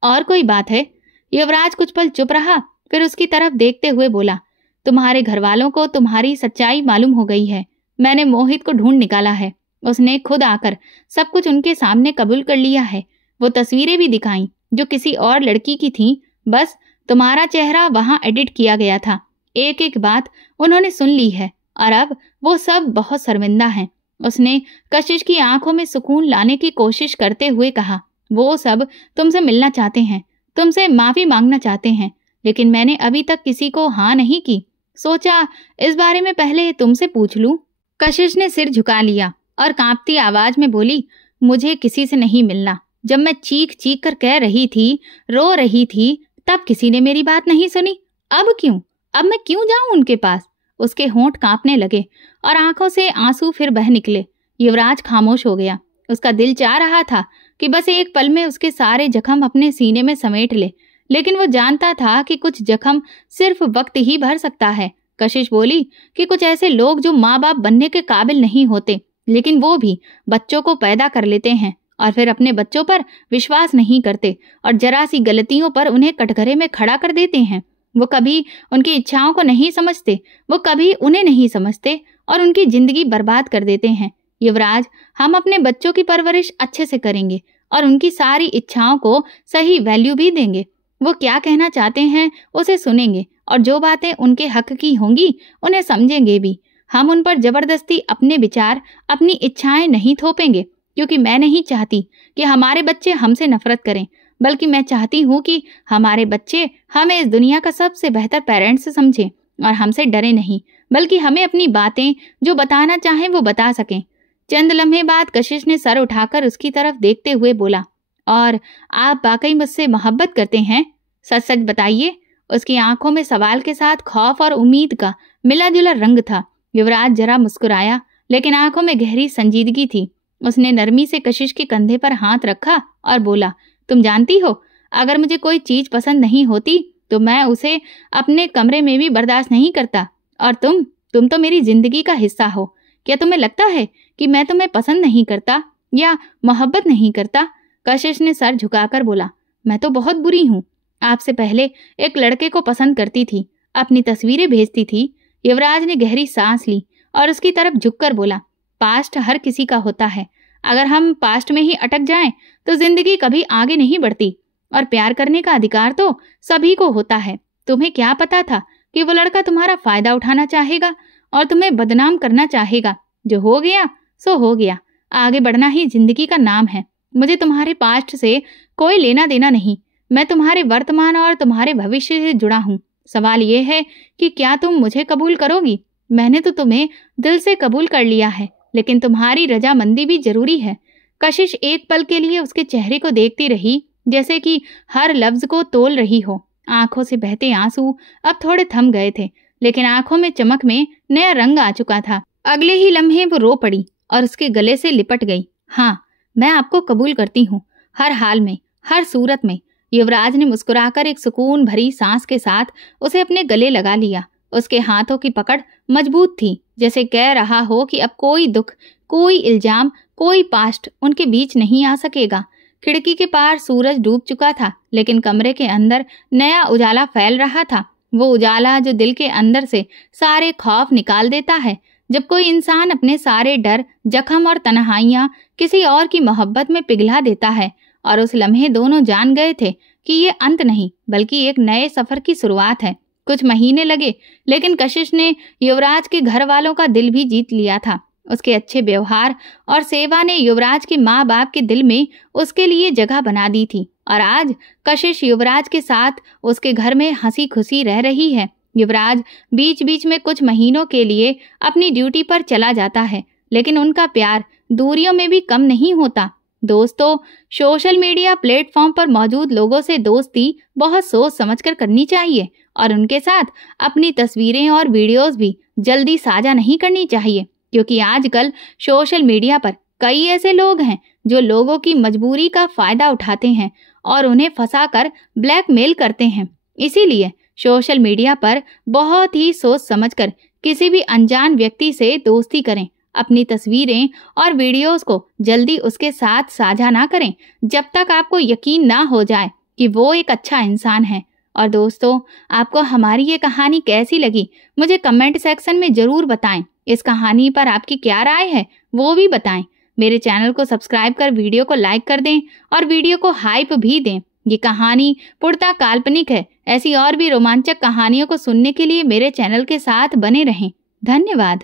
और कोई बात है? युवराज कुछ पल चुप रहा, फिर उसकी तरफ देखते हुए बोला, तुम्हारे घर वालों को तुम्हारी सच्चाई मालूम हो गई है। मैंने मोहित को ढूंढ निकाला है। उसने खुद आकर सब कुछ उनके सामने कबूल कर लिया है। वो तस्वीरें भी दिखाई जो किसी और लड़की की थीं, बस तुम्हारा चेहरा वहां एडिट किया गया था। एक एक बात उन्होंने सुन ली है और अब वो सब बहुत शर्मिंदा हैं। उसने कशिश की आंखों में सुकून लाने की कोशिश करते हुए कहा, वो सब तुमसे मिलना चाहते हैं, तुमसे माफी मांगना चाहते हैं, लेकिन मैंने अभी तक किसी को हाँ नहीं की। सोचा इस बारे में पहले तुमसे पूछ लूं। कशिश ने सिर झुका लिया और कांपती आवाज में बोली, मुझे किसी से नहीं मिलना। जब मैं चीख चीख कर कह रही थी, रो रही थी, तब किसी ने मेरी बात नहीं सुनी। अब क्यों? अब मैं क्यों जाऊं उनके पास? उसके होंठ कांपने लगे और आंखों से आंसू फिर बह निकले। युवराज खामोश हो गया। उसका दिल चाह रहा था कि बस एक पल में उसके सारे जख्म अपने सीने में समेट ले, लेकिन वो जानता था कि कुछ जख्म सिर्फ वक्त ही भर सकता है। कशिश बोली कि कुछ ऐसे लोग जो माँ बाप बनने के काबिल नहीं होते, लेकिन वो भी बच्चों को पैदा कर लेते हैं और फिर अपने बच्चों पर विश्वास नहीं करते और जरा सी गलतियों पर उन्हें कटघरे में खड़ा कर देते हैं। वो कभी उनकी इच्छाओं को नहीं समझते, वो कभी उन्हें नहीं समझते और उनकी जिंदगी बर्बाद कर देते हैं। युवराज, हम अपने बच्चों की परवरिश अच्छे से करेंगे और उनकी सारी इच्छाओं को सही वैल्यू भी देंगे। वो क्या कहना चाहते हैं उसे सुनेंगे और जो बातें उनके हक की होंगी उन्हें समझेंगे भी। हम उन पर जबरदस्ती अपने विचार, अपनी इच्छाएं नहीं थोपेंगे, क्योंकि मैं नहीं चाहती कि हमारे बच्चे हमसे नफरत करें, बल्कि मैं चाहती हूँ कि हमारे बच्चे हमें इस दुनिया का सबसे बेहतर पेरेंट्स समझें और हमसे डरे नहीं, बल्कि हमें अपनी बातें जो बताना चाहें वो बता सकें। चंद लम्हे बाद कशिश ने सर उठाकर उसकी तरफ देखते हुए बोला, और आप वाकई मुझसे मोहब्बत करते हैं? सच सच बताइए। उसकी आंखों में सवाल के साथ खौफ और उम्मीद का मिला जुला रंग था। युवराज जरा मुस्कुराया, लेकिन आंखों में गहरी संजीदगी थी। उसने नरमी से कशिश के कंधे पर हाथ रखा और बोला, तुम जानती हो, अगर मुझे कोई चीज पसंद नहीं होती तो मैं उसे अपने कमरे में भी बर्दाश्त नहीं करता। और तुम तो मेरी जिंदगी का हिस्सा हो। क्या तुम्हें लगता है कि मैं तुम्हें पसंद नहीं करता या मोहब्बत नहीं करता? कशिश ने सर झुकाकर बोला, मैं तो बहुत बुरी हूँ। आपसे पहले एक लड़के को पसंद करती थी, अपनी तस्वीरें भेजती थी। युवराज ने गहरी सांस ली और उसकी तरफ झुककर बोला, पास्ट हर किसी का होता है। अगर हम पास्ट में ही अटक जाएं तो जिंदगी कभी आगे नहीं बढ़ती, और प्यार करने का अधिकार तो सभी को होता है। तुम्हें क्या पता था कि वो लड़का तुम्हारा फायदा उठाना चाहेगा और तुम्हें बदनाम करना चाहेगा? जो हो गया सो हो गया। आगे बढ़ना ही जिंदगी का नाम है। मुझे तुम्हारे पास्ट से कोई लेना देना नहीं। मैं तुम्हारे वर्तमान और तुम्हारे भविष्य से जुड़ा हूँ। सवाल ये है कि क्या तुम मुझे कबूल करोगी? मैंने तो तुम्हें दिल से कबूल कर लिया है, लेकिन तुम्हारी रजामंदी भी जरूरी है। कशिश एक पल के लिए उसके चेहरे को देखती रही, जैसे कि हर लफ्ज को तोल रही हो। आंखों से बहते आंसू अब थोड़े थम गए थे, लेकिन आंखों में चमक में नया रंग आ चुका था। अगले ही लम्हे वो रो पड़ी और उसके गले से लिपट गई। हाँ, मैं आपको कबूल करती हूँ, हर हाल में, हर सूरत में। युवराज ने मुस्कुराकर एक सुकून भरी सांस के साथ उसे अपने गले लगा लिया। उसके हाथों की पकड़ मजबूत थी, जैसे कह रहा हो कि अब कोई दुख, कोई इल्जाम, कोई पास्ट उनके बीच नहीं आ सकेगा। खिड़की के पार सूरज डूब चुका था, लेकिन कमरे के अंदर नया उजाला फैल रहा था। वो उजाला जो दिल के अंदर से सारे खौफ निकाल देता है, जब कोई इंसान अपने सारे डर, जख्म और तन्हाइयां किसी और की मोहब्बत में पिघला देता है। और उस लम्हे दोनों जान गए थे कि ये अंत नहीं बल्कि एक नए सफर की शुरुआत है। कुछ महीने लगे, लेकिन कशिश ने युवराज के घर वालों का दिल भी जीत लिया था। उसके अच्छे व्यवहार और सेवा ने युवराज के माँ बाप के दिल में उसके लिए जगह बना दी थी। और आज कशिश युवराज के साथ उसके घर में हंसी खुशी रह रही है। युवराज बीच बीच में कुछ महीनों के लिए अपनी ड्यूटी पर चला जाता है, लेकिन उनका प्यार दूरियों में भी कम नहीं होता। दोस्तों, सोशल मीडिया प्लेटफॉर्म पर मौजूद लोगों से दोस्ती बहुत सोच समझकर करनी चाहिए और उनके साथ अपनी तस्वीरें और वीडियोस भी जल्दी साझा नहीं करनी चाहिए, क्योंकि आजकल सोशल मीडिया पर कई ऐसे लोग हैं जो लोगों की मजबूरी का फायदा उठाते हैं और उन्हें फंसाकर ब्लैकमेल करते हैं। इसीलिए सोशल मीडिया पर बहुत ही सोच समझकर किसी भी अनजान व्यक्ति से दोस्ती करें। अपनी तस्वीरें और वीडियोस को जल्दी उसके साथ साझा ना करें जब तक आपको यकीन ना हो जाए कि वो एक अच्छा इंसान है। और दोस्तों, आपको हमारी ये कहानी कैसी लगी मुझे कमेंट सेक्शन में जरूर बताएं। इस कहानी पर आपकी क्या राय है वो भी बताएं। मेरे चैनल को सब्सक्राइब कर वीडियो को लाइक कर दें और वीडियो को हाइप भी दें। ये कहानी पूर्णतः काल्पनिक है। ऐसी और भी रोमांचक कहानियों को सुनने के लिए मेरे चैनल के साथ बने रहें। धन्यवाद।